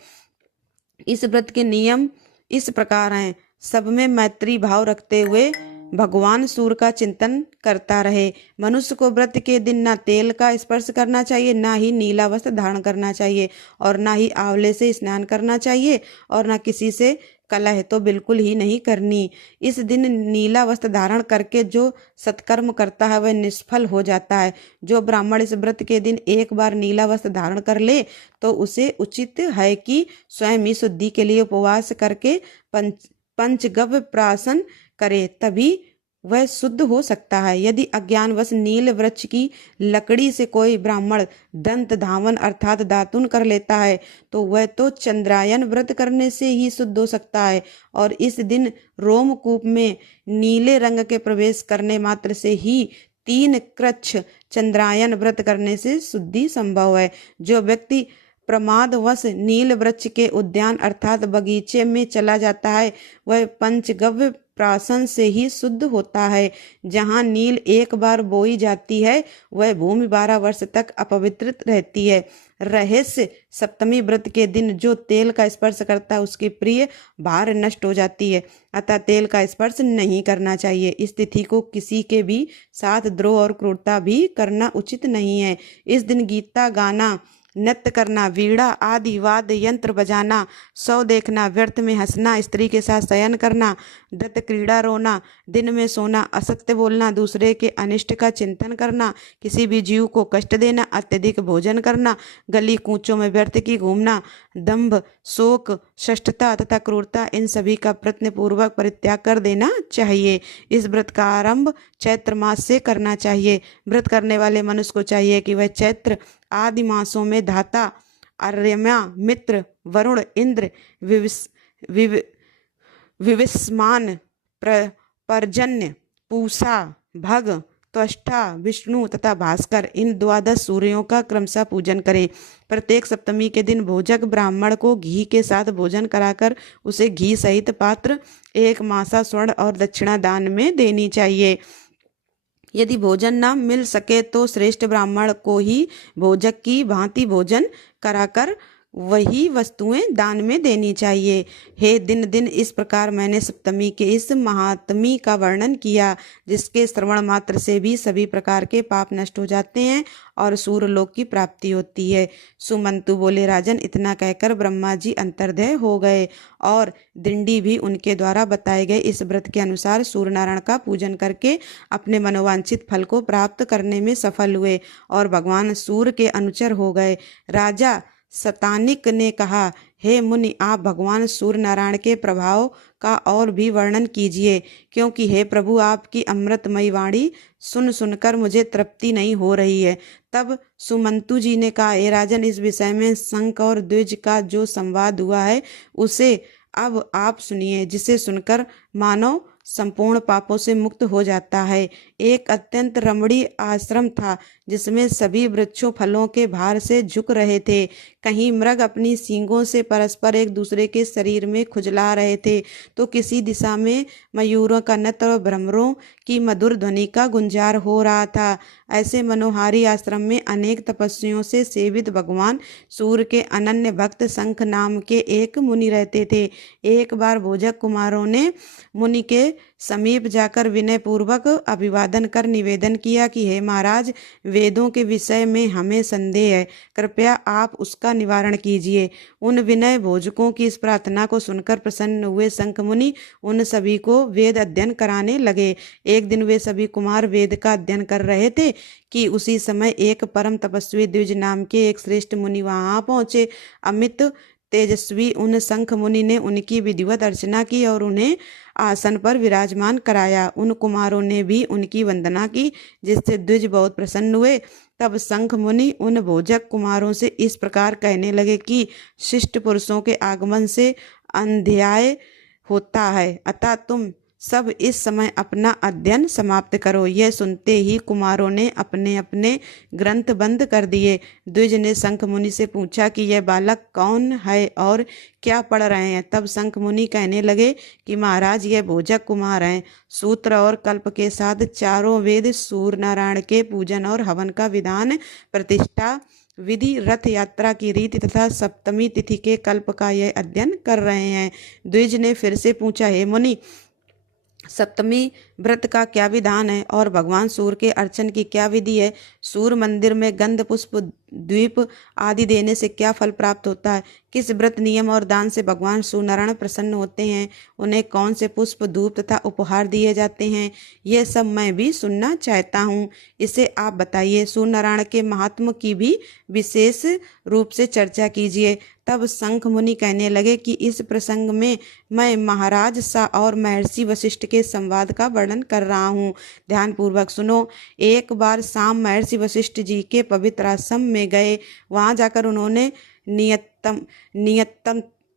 इस व्रत के नियम इस प्रकार हैं। सब में मैत्री भाव रखते हुए भगवान सूर्य का चिंतन करता रहे। मनुष्य को व्रत के दिन ना तेल का स्पर्श करना चाहिए, ना ही नीला वस्त्र धारण करना चाहिए और ना ही आंवले से स्नान करना चाहिए और ना किसी से कलह तो बिल्कुल ही नहीं करनी। इस दिन नीला वस्त्र धारण करके जो सत्कर्म करता है वह निष्फल हो जाता है। जो ब्राह्मण इस व्रत के दिन एक बार नीला वस्त्र धारण कर ले तो उसे उचित है कि स्वयं ही शुद्धि के लिए उपवास करके पंचगव्य प्राशन करे, तभी वह शुद्ध हो सकता है। यदि अज्ञानवश नील वृक्ष की लकड़ी से कोई ब्राह्मण दंत धावन अर्थात दातुन कर लेता है तो वह तो चंद्रायन व्रत करने से ही शुद्ध हो सकता है। और इस दिन रोमकूप में नीले रंग के प्रवेश करने मात्र से ही 3 कृच्छ चंद्रायन व्रत करने से शुद्धि संभव है। जो व्यक्ति प्रमादवश नील वृक्ष के उद्यान अर्थात बगीचे में चला जाता है वह पंचगव्य प्राशन से ही शुद्ध होता है। जहाँ नील एक बार बोई जाती है वह भूमि 12 वर्ष तक अपवित्र रहती है। रहस्य सप्तमी व्रत के दिन जो तेल का स्पर्श करता है उसकी प्रिय भार नष्ट हो जाती है, अतः तेल का स्पर्श नहीं करना चाहिए। इस तिथि को किसी के भी साथ द्रोह और क्रूरता भी करना उचित नहीं है। इस दिन गीता गाना, नृत्य करना, वीणा आदि वाद्य यंत्र बजाना, सौ देखना, व्यर्थ में हंसना, स्त्री के साथ शयन करना, नृत क्रीड़ा, रोना, दिन में सोना, असत्य बोलना, दूसरे के अनिष्ट का चिंतन करना, किसी भी जीव को कष्ट देना, अत्यधिक भोजन करना, गली कूचों में व्यर्थ की घूमना, दंभ, शोक, शिष्टता तथा क्रूरता, इन सभी का प्रयत्न पूर्वक परित्याग कर देना चाहिए। इस व्रत का आरंभ चैत्र मास से करना चाहिए। व्रत करने वाले मनुष्य को चाहिए कि वह चैत्र आदि मासों में धाता, अर्यमा, मित्र, वरुण, इंद्र, विविस्मान, पर्जन्य, पूषा, भग, त्वष्टा, विष्णु तथा भास्कर, इन 12 सूर्यों का क्रमशः पूजन करें। प्रत्येक सप्तमी के दिन भोजक ब्राह्मण को घी के साथ भोजन कराकर उसे घी सहित पात्र, 1 मासा स्वर्ण और दक्षिणा दान में देनी चाहिए। यदि भोजन न मिल सके तो श्रेष्ठ ब्राह्मण को ही भोजक की भांति भोजन कराकर वही वस्तुएं दान में देनी चाहिए। हे दिन दिन, इस प्रकार मैंने सप्तमी के इस महात्म्य का वर्णन किया, जिसके श्रवण मात्र से भी सभी प्रकार के पाप नष्ट हो जाते हैं और सूर्यलोक की प्राप्ति होती है। सुमंतु बोले, राजन, इतना कहकर ब्रह्मा जी अंतर्ध्याय हो गए और दिंडी भी उनके द्वारा बताए गए इस व्रत के अनुसार सूर्य नारायण का पूजन करके अपने मनोवांछित फल को प्राप्त करने में सफल हुए और भगवान सूर्य के अनुचर हो गए। राजा शतानिक ने कहा, हे मुनि, आप भगवान सूर्य नारायण के प्रभाव का और भी वर्णन कीजिए, क्योंकि हे प्रभु, आपकी अमृतमयी वाणी सुन सुनकर मुझे तृप्ति नहीं हो रही है। तब सुमंतु जी ने कहा, हे राजन, इस विषय में शंख और द्विज का जो संवाद हुआ है उसे अब आप सुनिए, जिसे सुनकर मानव संपूर्ण पापों से मुक्त हो जाता है। एक अत्यंत रमणीय आश्रम था जिसमें सभी वृक्षों फलों के भार से झुक रहे थे। कहीं मृग अपनी सींगों से परस्पर एक दूसरे के शरीर में खुजला रहे थे, तो किसी दिशा में मयूरों का नृत्य और भ्रमरों की मधुर ध्वनि का गुंजार हो रहा था। ऐसे मनोहारी आश्रम में अनेक तपस्वियों से सेवित भगवान सूर्य के अनन्य भक्त शंख नाम के एक मुनि रहते थे। एक बार भोजक कुमारों ने मुनि के समीप जाकर विनय पूर्वक अभिवादन कर निवेदन किया कि हे महाराज, वेदों के विषय में हमें संदेह है, कृपया आप उसका निवारण कीजिए। उन विनय भोजकों की इस प्रार्थना को सुनकर प्रसन्न हुए शंख मुनि उन सभी को वेद अध्ययन कराने लगे। एक दिन वे सभी कुमार वेद का अध्ययन कर रहे थे कि उसी समय एक परम तपस्वी द्विज नाम के एक श्रेष्ठ मुनि वहां पहुंचे। अमित तेजस्वी उन शंख मुनि ने उनकी विधिवत अर्चना की और उन्हें आसन पर विराजमान कराया। उन कुमारों ने भी उनकी वंदना की, जिससे द्विज बहुत प्रसन्न हुए। तब शंख मुनि उन भोजक कुमारों से इस प्रकार कहने लगे कि शिष्ट पुरुषों के आगमन से अंध्याय होता है, अतः तुम सब इस समय अपना अध्ययन समाप्त करो। यह सुनते ही कुमारों ने अपने अपने ग्रंथ बंद कर दिए। द्विज ने शंख मुनि से पूछा कि यह बालक कौन है और क्या पढ़ रहे हैं। तब शंख मुनि कहने लगे कि महाराज, यह भोजक कुमार हैं। सूत्र और कल्प के साथ चारों वेद, सूर्य नारायण के पूजन और हवन का विधान, प्रतिष्ठा विधि, रथ यात्रा की रीति तथा सप्तमी तिथि के कल्प का यह अध्ययन कर रहे हैं। द्विज ने फिर से पूछा, हे मुनि, सप्तमी व्रत का क्या विधान है और भगवान सूर्य के अर्चन की क्या विधि है? सूर्य मंदिर में गंध पुष्प द्वीप आदि देने से क्या फल प्राप्त होता है? किस व्रत नियम और दान से भगवान सूर्य नारायण प्रसन्न होते हैं? उन्हें कौन से पुष्प धूप तथा उपहार दिए जाते हैं? यह सब मैं भी सुनना चाहता हूँ, इसे आप बताइए। सूर्य नारायण के महात्म की भी विशेष रूप से चर्चा कीजिए। तब शंख मुनि कहने लगे कि इस प्रसंग में मैं महाराज सा और महर्षि वशिष्ठ के संवाद का वर्णन कर रहा हूँ, ध्यान पूर्वक सुनो। एक बार शाम महर्षि वशिष्ठ जी के पवित्र आश्रम में गए। वहां जाकर उन्होंने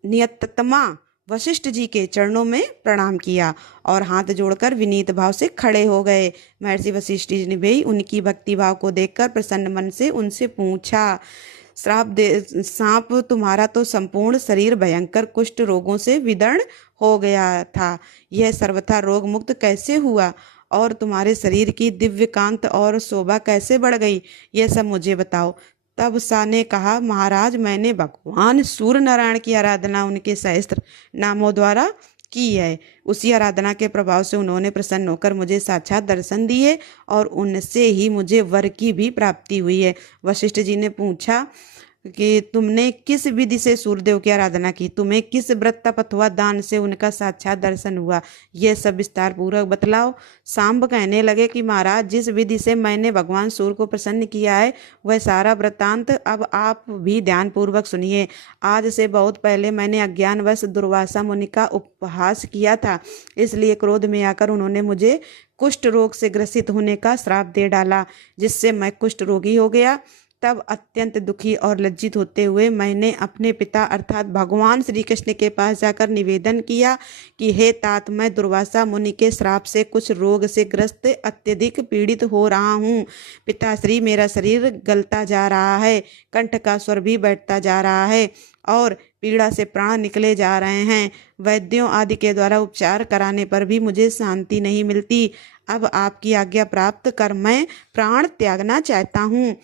नियतमा वशिष्ठ जी के चरणों में प्रणाम किया और हाथ जोड़कर विनीत भाव से खड़े हो गए। महर्षि वशिष्ठ जी ने भी उनकी भक्ति भाव को देखकर प्रसन्न मन से उनसे पूछा, श्राप दे सांप तुम्हारा तो संपूर्ण शरीर भयंकर कुष्ठ रोगों से विदर्ण हो गया था, यह सर्वथा रोग मुक्त कैसे हुआ और तुम्हारे शरीर की दिव्य कांत और शोभा कैसे बढ़ गई, यह सब मुझे बताओ। तब सा ने कहा, महाराज मैंने भगवान सूर्य नारायण की आराधना उनके सहस्त्र नामों द्वारा की है। उसी आराधना के प्रभाव से उन्होंने प्रसन्न होकर मुझे साक्षात दर्शन दिए और उनसे ही मुझे वर की भी प्राप्ति हुई है। वशिष्ठ जी ने पूछा कि तुमने किस विधि से सूर्यदेव की आराधना की, तुम्हें किस व्रत तप अथवा दान से उनका साक्षात दर्शन हुआ, यह सब विस्तार पूर्वक बतलाओ। सांब कहने लगे कि महाराज जिस विधि से मैंने भगवान सूर्य को प्रसन्न किया है वह सारा वृत्तांत अब आप भी ध्यान पूर्वक सुनिए। आज से बहुत पहले मैंने अज्ञानवश दुर्वासा मुनि का उपहास किया था, इसलिए क्रोध में आकर उन्होंने मुझे कुष्ठ रोग से ग्रसित होने का श्राप दे डाला, जिससे मैं कुष्ठ रोगी हो गया। तब अत्यंत दुखी और लज्जित होते हुए मैंने अपने पिता अर्थात भगवान श्री कृष्ण के पास जाकर निवेदन किया कि हे तात, मैं दुर्वासा मुनि के श्राप से कुछ रोग से ग्रस्त अत्यधिक पीड़ित हो रहा हूँ। पिताश्री, मेरा शरीर गलता जा रहा है, कंठ का स्वर भी बैठता जा रहा है और पीड़ा से प्राण निकले जा रहे हैं। वैद्यों आदि के द्वारा उपचार कराने पर भी मुझे शांति नहीं मिलती। अब आपकी आज्ञा प्राप्त कर मैं प्राण त्यागना चाहता हूँ,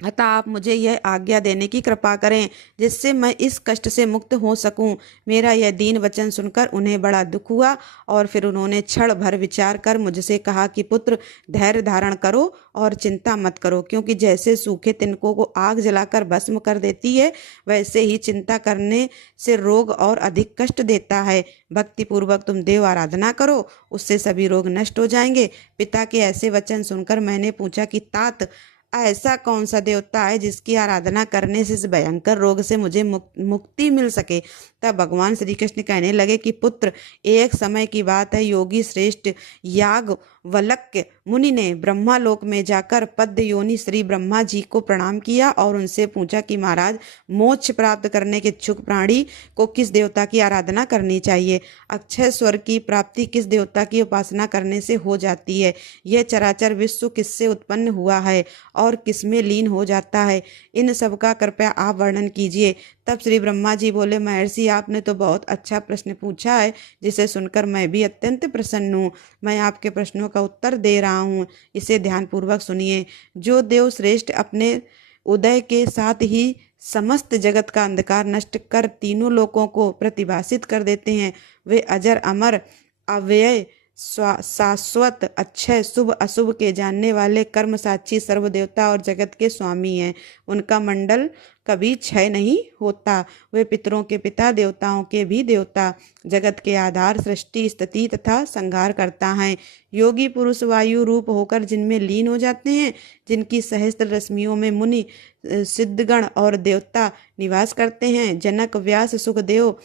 अतः आप मुझे यह आज्ञा देने की कृपा करें जिससे मैं इस कष्ट से मुक्त हो सकूं। मेरा यह दीन वचन सुनकर उन्हें बड़ा दुख हुआ और फिर उन्होंने क्षण भर विचार कर मुझसे कहा कि पुत्र, धैर्य धारण करो और चिंता मत करो, क्योंकि जैसे सूखे तिनकों को आग जलाकर भस्म कर देती है, वैसे ही चिंता करने से रोग और अधिक कष्ट देता है। भक्ति पूर्वक तुम देव आराधना करो, उससे सभी रोग नष्ट हो जाएंगे। पिता के ऐसे वचन सुनकर मैंने पूछा कि तात, ऐसा कौन सा देवता है जिसकी आराधना करने से इस भयंकर रोग से मुझे मुक्ति मिल सके। तब भगवान श्री कृष्ण कहने लगे कि पुत्र, एक समय की बात है, योगी श्रेष्ठ याज्ञवल्क्य मुनि ने ब्रह्मालोक में जाकर पद्म योनि श्री ब्रह्मा जी को प्रणाम किया और उनसे पूछा कि महाराज, मोक्ष प्राप्त करने के इच्छुक प्राणी को किस देवता की आराधना करनी चाहिए? अक्षय स्वर की प्राप्ति किस देवता की उपासना करने से हो जाती है? यह चराचर विश्व किससे उत्पन्न हुआ है और किसमें लीन हो जाता है? इन सब का कृपया आप वर्णन कीजिए। तब श्री ब्रह्मा जी बोले, महर्षि, आपने तो बहुत अच्छा प्रश्न पूछा है, जिसे सुनकर मैं भी अत्यंत प्रसन्न हूँ। मैं आपके प्रश्नों का उत्तर दे रहा हूँ, इसे ध्यानपूर्वक सुनिए। जो देव श्रेष्ठ अपने उदय के साथ ही समस्त जगत का अंधकार नष्ट कर तीनों लोकों को प्रतिभासित कर देते हैं, वे अजर अमर अव्यय शाश्वत अक्षय शुभ अशुभ के जानने वाले कर्म साक्षी सर्वदेवता और जगत के स्वामी हैं। उनका मंडल कभी क्षय नहीं होता। वे पितरों के पिता, देवताओं के भी देवता, जगत के आधार, सृष्टि स्थिति तथा संहार करता है। योगी पुरुष वायु रूप होकर जिनमें लीन हो जाते हैं, जिनकी सहस्त्र रश्मियों में मुनि सिद्धगण और देवता निवास करते हैं। जनक, व्यास, सुखदेव,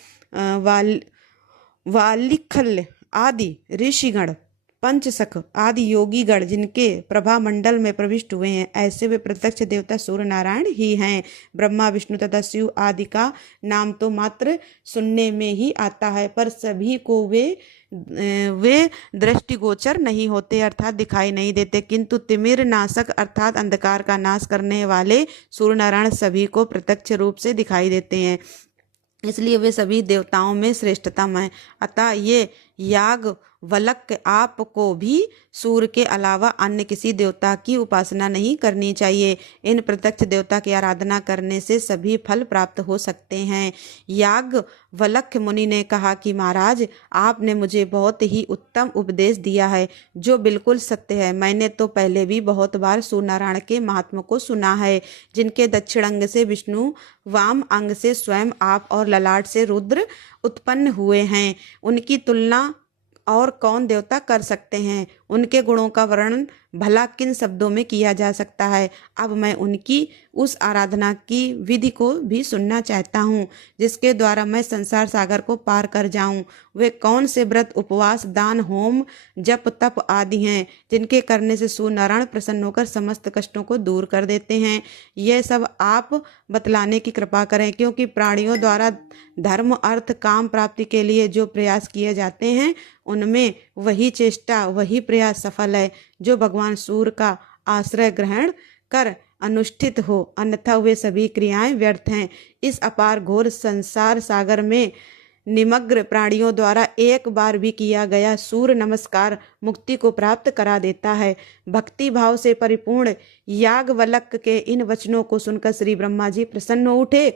वालिखल आदि ऋषिगण, पंचसख आदि योगीगण जिनके प्रभा मंडल में प्रविष्ट हुए हैं, ऐसे वे प्रत्यक्ष देवता सूर्य नारायण ही हैं। ब्रह्मा, विष्णु तथा शिव आदि का नाम तो मात्र सुनने में ही आता है, पर सभी को वे दृष्टिगोचर नहीं होते, अर्थात दिखाई नहीं देते, किंतु तिमिर नाशक अर्थात अंधकार का नाश करने वाले सूर्य नारायण सभी को प्रत्यक्ष रूप से दिखाई देते हैं, इसलिए वे सभी देवताओं में श्रेष्ठतम हैं। अतः ये याज्ञवल्क्य आपको भी सूर्य के अलावा अन्य किसी देवता की उपासना नहीं करनी चाहिए। इन प्रत्यक्ष देवता की आराधना करने से सभी फल प्राप्त हो सकते हैं। याज्ञवल्क्य मुनि ने कहा कि महाराज, आपने मुझे बहुत ही उत्तम उपदेश दिया है, जो बिल्कुल सत्य है। मैंने तो पहले भी बहुत बार सूर्य नारायण के महात्मा को सुना है, जिनके दक्षिण अंग से विष्णु, वाम अंग से स्वयं आप और ललाट से रुद्र उत्पन्न हुए हैं। उनकी तुलना और कौन देवता कर सकते हैं? उनके गुणों का वर्णन भला किन शब्दों में किया जा सकता है? अब मैं उनकी उस आराधना की विधि को भी सुनना चाहता हूँ, जिसके द्वारा मैं संसार सागर को पार कर जाऊँ। वे कौन से व्रत, उपवास, दान, होम, जप, तप आदि हैं, जिनके करने से सूर्य नारायण प्रसन्न होकर समस्त कष्टों को दूर कर देते हैं? यह सब आप बतलाने की कृपा करें, क्योंकि प्राणियों द्वारा धर्म, अर्थ, काम प्राप्ति के लिए जो प्रयास किए जाते हैं, उनमें वही चेष्टा, वही प्रयास सफल है जो भगवान सूर्य का आश्रय ग्रहण कर अनुष्ठित हो, अन्यथा वे सभी क्रियाएं व्यर्थ हैं। इस अपार घोर संसार सागर में निमग्न प्राणियों द्वारा एक बार भी किया गया सूर्य नमस्कार मुक्ति को प्राप्त करा देता है। भक्ति भाव से परिपूर्ण याज्ञवल्क्य के इन वचनों को सुनकर श्री ब्रह्मा जी प्रसन्न हो उठे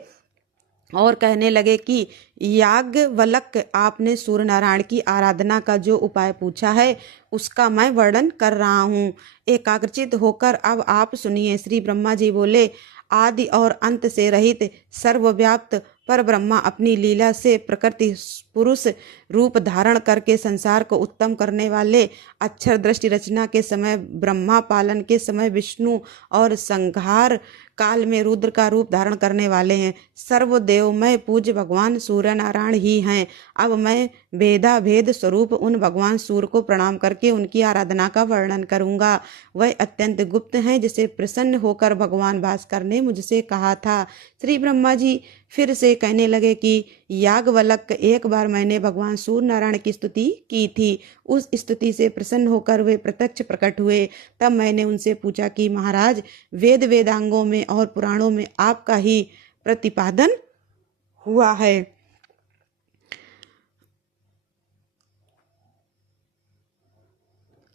और कहने लगे कि याज्ञवल्क्य, आपने सूर्य नारायण की आराधना का जो उपाय पूछा है उसका मैं वर्णन कर रहा हूँ। एकाग्रचित होकर अब आप सुनिए। श्री ब्रह्मा जी बोले, आदि और अंत से रहित सर्वव्याप्त पर ब्रह्मा अपनी लीला से प्रकृति पुरुष रूप धारण करके संसार को उत्तम करने वाले, अक्षर दृष्टि रचना के समय ब्रह्मा, पालन के समय विष्णु और संहार काल में रुद्र का रूप धारण करने वाले हैं। सर्वदेवमय पूज्य भगवान सूर्य नारायण ही हैं। अब मैं भेदा भेद स्वरूप उन भगवान सूर्य को प्रणाम करके उनकी आराधना का वर्णन करूंगा। वह अत्यंत गुप्त हैं, जिसे प्रसन्न होकर भगवान भास्कर ने मुझसे कहा था। श्री ब्रह्मा जी फिर से कहने लगे कि याज्ञवल्क्य, एक बार मैंने भगवान सूर्य नारायण की स्तुति की थी। उस स्तुति से प्रसन्न होकर वे प्रत्यक्ष प्रकट हुए। तब मैंने उनसे पूछा कि महाराज, वेद वेदांगों में और पुराणों में आपका ही प्रतिपादन हुआ है।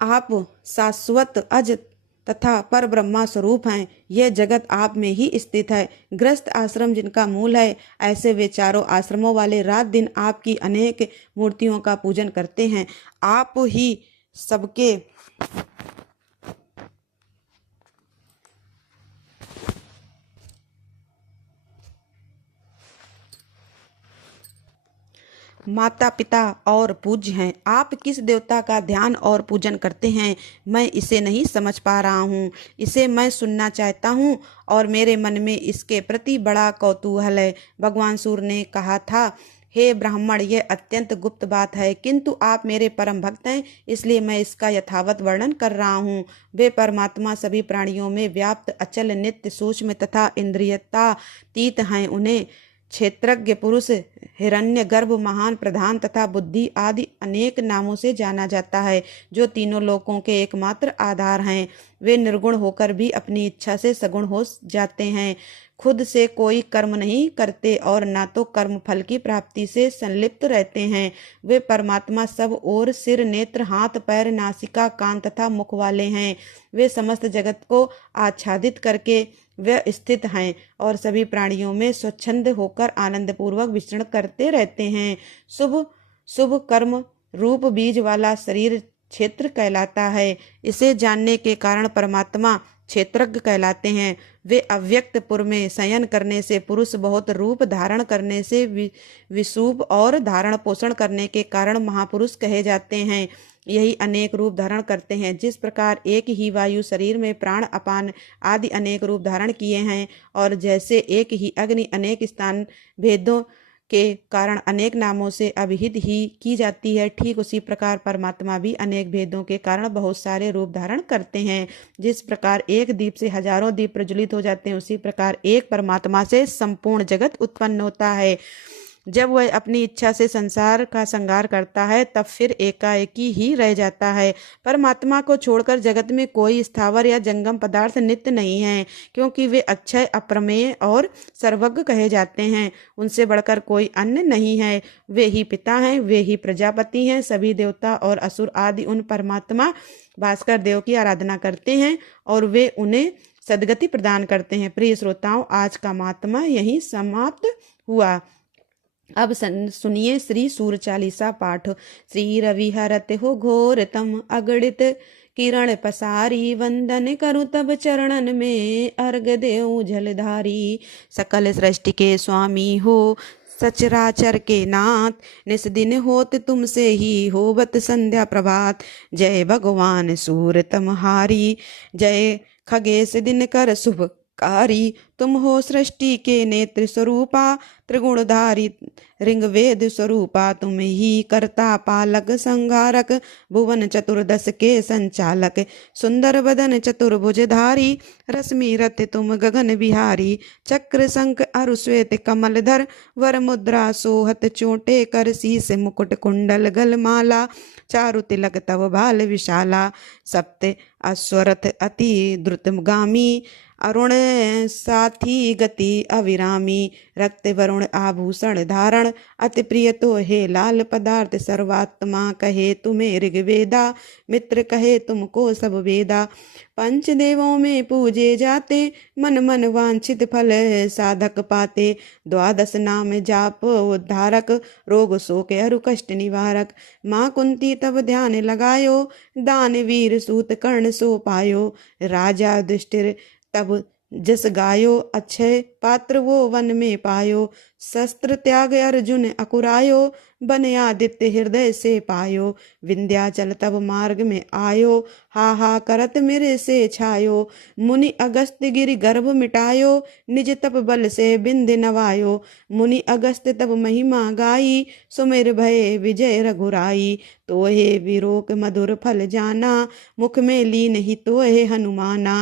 आप शाश्वत अज तथा पर ब्रह्मा स्वरूप हैं। यह जगत आप में ही स्थित है। गृहस्थ आश्रम जिनका मूल है, ऐसे वे चारों आश्रमों वाले रात दिन आपकी अनेक मूर्तियों का पूजन करते हैं। आप ही सबके माता पिता और पूज्य हैं। आप किस देवता का ध्यान और पूजन करते हैं, मैं इसे नहीं समझ पा रहा हूँ। इसे मैं सुनना चाहता हूँ और मेरे मन में इसके प्रति बड़ा कौतूहल है। भगवान सूर्य ने कहा था, हे ब्राह्मण, यह अत्यंत गुप्त बात है, किंतु आप मेरे परम भक्त हैं, इसलिए मैं इसका यथावत वर्णन कर रहा हूँ। वे परमात्मा सभी प्राणियों में व्याप्त, अचल, नित्य, सूक्ष्म तथा इंद्रियतातीत हैं। उन्हें क्षेत्रज्ञ पुरुष, हिरण्यगर्भ, महान, प्रधान तथा बुद्धि आदि अनेक नामों से जाना जाता है, जो तीनों लोकों के एकमात्र आधार हैं। वे निर्गुण होकर भी अपनी इच्छा से सगुण हो जाते हैं, खुद से कोई कर्म नहीं करते और ना तो कर्म फल की प्राप्ति से संलिप्त रहते हैं। वे परमात्मा सब ओर सिर, नेत्र, हाथ, पैर, नासिका, कान तथा मुख वाले हैं। वे समस्त जगत को आच्छादित करके वे स्थित हैं और सभी प्राणियों में स्वच्छंद होकर आनंद पूर्वक विचरण करते रहते हैं। शुभ शुभ कर्म रूप बीज वाला शरीर क्षेत्र कहलाता है। इसे जानने के कारण परमात्मा क्षेत्रज्ञ कहलाते हैं। वे अव्यक्त पुर में शयन करने से पुरुष, बहुत रूप धारण करने से विषुप और धारण पोषण करने के कारण महापुरुष कहे जाते हैं। यही अनेक रूप धारण करते हैं। जिस प्रकार एक ही वायु शरीर में प्राण, अपान आदि अनेक रूप धारण किए हैं, और जैसे एक ही अग्नि अनेक स्थान भेदों के कारण अनेक नामों से अभिहित ही की जाती है, ठीक उसी प्रकार परमात्मा भी अनेक भेदों के कारण बहुत सारे रूप धारण करते हैं। जिस प्रकार एक दीप से हजारों दीप प्रज्वलित हो जाते हैं, उसी प्रकार एक परमात्मा से संपूर्ण जगत उत्पन्न होता है। जब वह अपनी इच्छा से संसार का संहार करता है, तब फिर एकाएकी ही रह जाता है। परमात्मा को छोड़कर जगत में कोई स्थावर या जंगम पदार्थ नित्य नहीं है, क्योंकि वे अक्षय, अप्रमेय और सर्वज्ञ कहे जाते हैं। उनसे बढ़कर कोई अन्य नहीं है। वे ही पिता हैं, वे ही प्रजापति हैं। सभी देवता और असुर आदि उन परमात्मा भास्कर देव की आराधना करते हैं और वे उन्हें सद्गति प्रदान करते हैं। प्रिय श्रोताओं, आज का महात्मा यहीं समाप्त हुआ। अब सुनिए श्री सूर्य चालीसा पाठ। श्री रवि हरत हो घोर तम अगणित, किरण पसारी वंदन करु तब चरणन में, अर्घ देव जलधारी। सकल सृष्टि के स्वामी हो, सचराचर के नाथ, निस दिन होत तुमसे ही होवत संध्या प्रभात। जय भगवान सूर्य तमहारी, जय खगेश दिन कर शुभकारी। तुम हो सृष्टि के नेत्र स्वरूपा, त्रिगुणधारी ऋग्वेद स्वरूपा तुम ही कर्ता पालक संहारक भुवन चतुर्दश के संचालक सुंदर बदन चतुर्भुजधारी रश्मि रथ तुम गगन बिहारी चक्र शंख अरु श्वेत कमलधर वर मुद्रा सोहत चोटे कर शीस मुकुट कुंडल गलमाला चारु तिलक तव भाल विशाला सप्त अश्वरथ अति द्रुतगामी अरुण साथी गति अविरामी रक्त वरुण आभूषण धारण अति प्रिय तो हे लाल पदार्थ सर्वात्मा कहे तुम्हें ऋग्वेदा मित्र कहे तुमको सब वेदा पंचदेवों में पूजे जाते मन मन वांछित फल साधक पाते द्वादश नाम जाप उद्धारक रोग शोक अरु कष्ट निवारक माँ कुंती तब ध्यान लगायो दान वीर सूत कर्ण सो पायो राजा युधिष्ठिर तब जस गायो अक्षय पात्र वो वन में पायो शस्त्र त्याग अर्जुन अकुरायो बन आदित्य हृदय से पायो विंध्याचल तब मार्ग में आयो हा करत मेरे से छायो मुनि अगस्त गिरि गर्भ मिटायो निज तप बल से बिंद नवायो मुनि अगस्त तब महिमा गाई सुमेर भय विजय रघुराई तोहे विरोक मधुर फल जाना मुख में लीन ही तोहे हनुमाना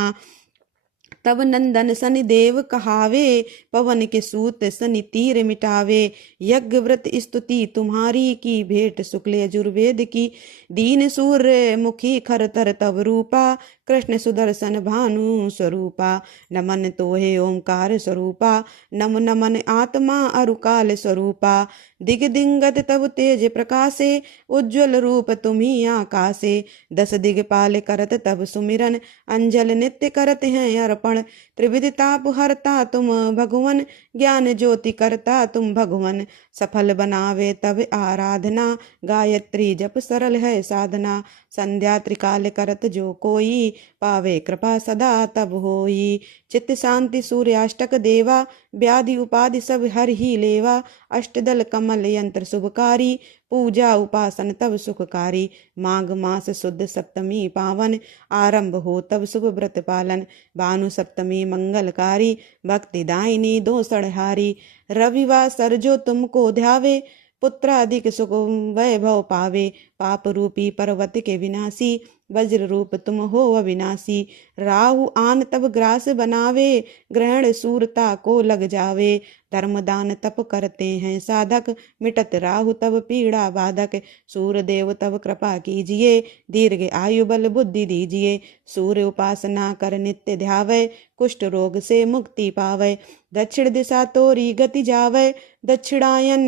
तब नंदन शनि देव कहावे पवन के सूत शनि तीर मिटावे यज्ञ व्रत स्तुति तुम्हारी की भेंट शुक्ल यजुर्वेद की दीन सूर्य मुखी खरतर तब रूपा कृष्ण सुदर्शन भानु स्वरूपा नमन तोहे ओंकार स्वरूपा नम नमन आत्मा अरुकाल स्वरूपा दिग दिंगत तब तेज प्रकाशे उज्ज्वल रूप तुम्ही आकाशे दस दिगपाल करत तब सुमिरन अंजल नित्य करत हैं अर्पण त्रिविध ताप हरता तुम भगवन ज्ञान ज्योति करता तुम भगवन सफल बनावे तब आराधना गायत्री जप सरल है साधना संध्या त्रिकाल करत जो कोई पावे कृपा सदा तब होई चित्त शांति सूर्याष्टक देवा व्याधि उपाधि सब हर ही लेवा अष्टदल कमल यंत्र शुभकारी पूजा उपासन तब सुखकारी माघ मास शुद्ध सप्तमी पावन आरंभ हो तब शुभ व्रत पालन भानु सप्तमी मंगलकारी भक्ति दायिनी दोसढ़हारी रविवार सरजो तुमको ध्यावे पुत्राधिक सुख वैभव पावे पाप रूपी पर्वत के विनाशी वज्र रूप तुम हो अविनाशी राहु आन तब ग्रास बनावे ग्रहण सूरता को लग जावे धर्मदान तप करते हैं साधक मिटत राहु तब पीड़ा बाधक सूर्य देव तब कृपा कीजिए दीर्घ आयु बल बुद्धि दीजिए सूर्य उपासना कर नित्य ध्यावे कुष्ठ रोग से मुक्ति पावे दक्षिण दिशा तोरी गति जावे दक्षिणायन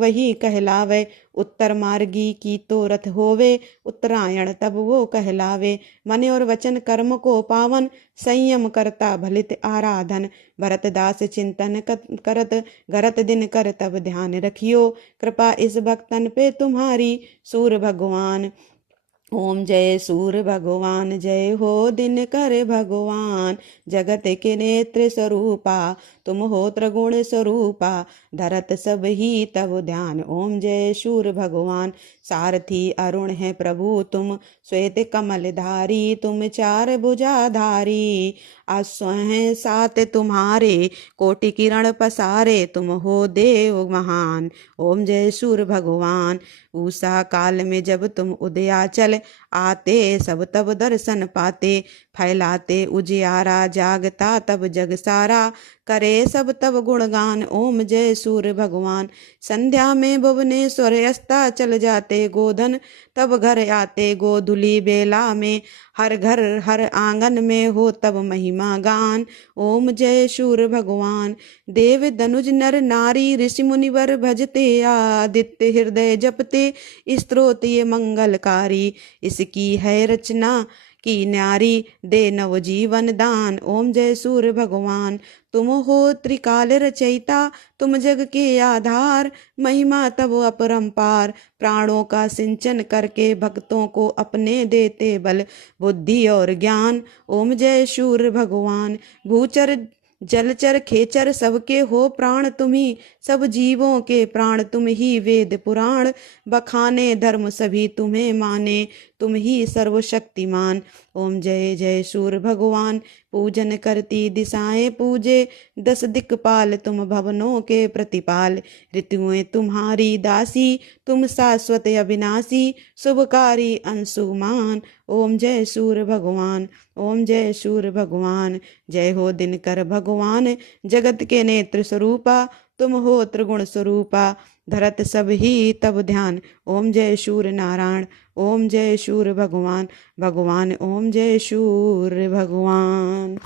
वही कहलावे उत्तर मार्गी की तो रथ होवे उत्तरायण तब वो कहलावे मन और वचन कर्म को पावन संयम करता भलित आराधन भरत दास चिंतन करत गरत दिन कर तब ध्यान रखियो कृपा इस भक्तन पे तुम्हारी सूर्य भगवान ओम जय सूर्य भगवान जय हो दिन कर भगवान जगत के नेत्र स्वरूपा तुम हो त्रिगुण स्वरूपा धरत सब ही तब ध्यान ओम जय सूर्य भगवान सारथी अरुण है प्रभु तुम श्वेत कमल धारी तुम चार भुजाधारी अश्व हैं सात तुम्हारे कोटि किरण पसारे तुम हो देव महान ओम जय सूर्य भगवान उषा काल में जब तुम उदयाचल आते सब तब दर्शन पाते फैलाते उजियारा जागता तब जग सारा करे सब तब गुणगान ओम जय सूर्य भगवान संध्या में भुवनेश्वर अस्ता चल जाते गोधन तब घर आते गोधुली बेला में हर घर हर आंगन में हो तब महिमा गान ओम जय सूर्य भगवान देव धनुज नर नारी ऋषि मुनिवर भजते आदित्य हृदय जपते स्तोत्र ये मंगलकारी इसकी है रचना की न्यारी दे नव जीवन दान ओम जय सूर्य भगवान तुम हो त्रिकाल रचयिता तुम जग के आधार महिमा तब अपरंपार प्राणों का सिंचन करके भक्तों को अपने देते बल बुद्धि और ज्ञान ओम जय सूर्य भगवान भूचर जलचर खेचर सबके हो प्राण तुम्ही सब जीवों के प्राण तुम ही, वेद पुराण बखाने धर्म सभी तुम्हें माने, तुम ही सर्वशक्तिमान। ओम जय जय सूर्य भगवान, पूजन करती दिशाएं पूजे, 10 दिक्पाल तुम भवनों के प्रतिपाल। ऋतुएं तुम्हारी दासी, तुम शाश्वत अविनाशी, शुभकारी अंशुमान। ओम जय सूर्य भगवान, ओम जय सूर्य भगवान। जय हो दिनकर भगवान, जगत के नेत्र स्वरूपा, तुम हो त्रिगुण स्वरूपा, धरत सब ही तब ध्यान। ओम जय सूर्य नारायण, ओम जय सूर्य भगवान, भगवान ओम जय सूर्य भगवान।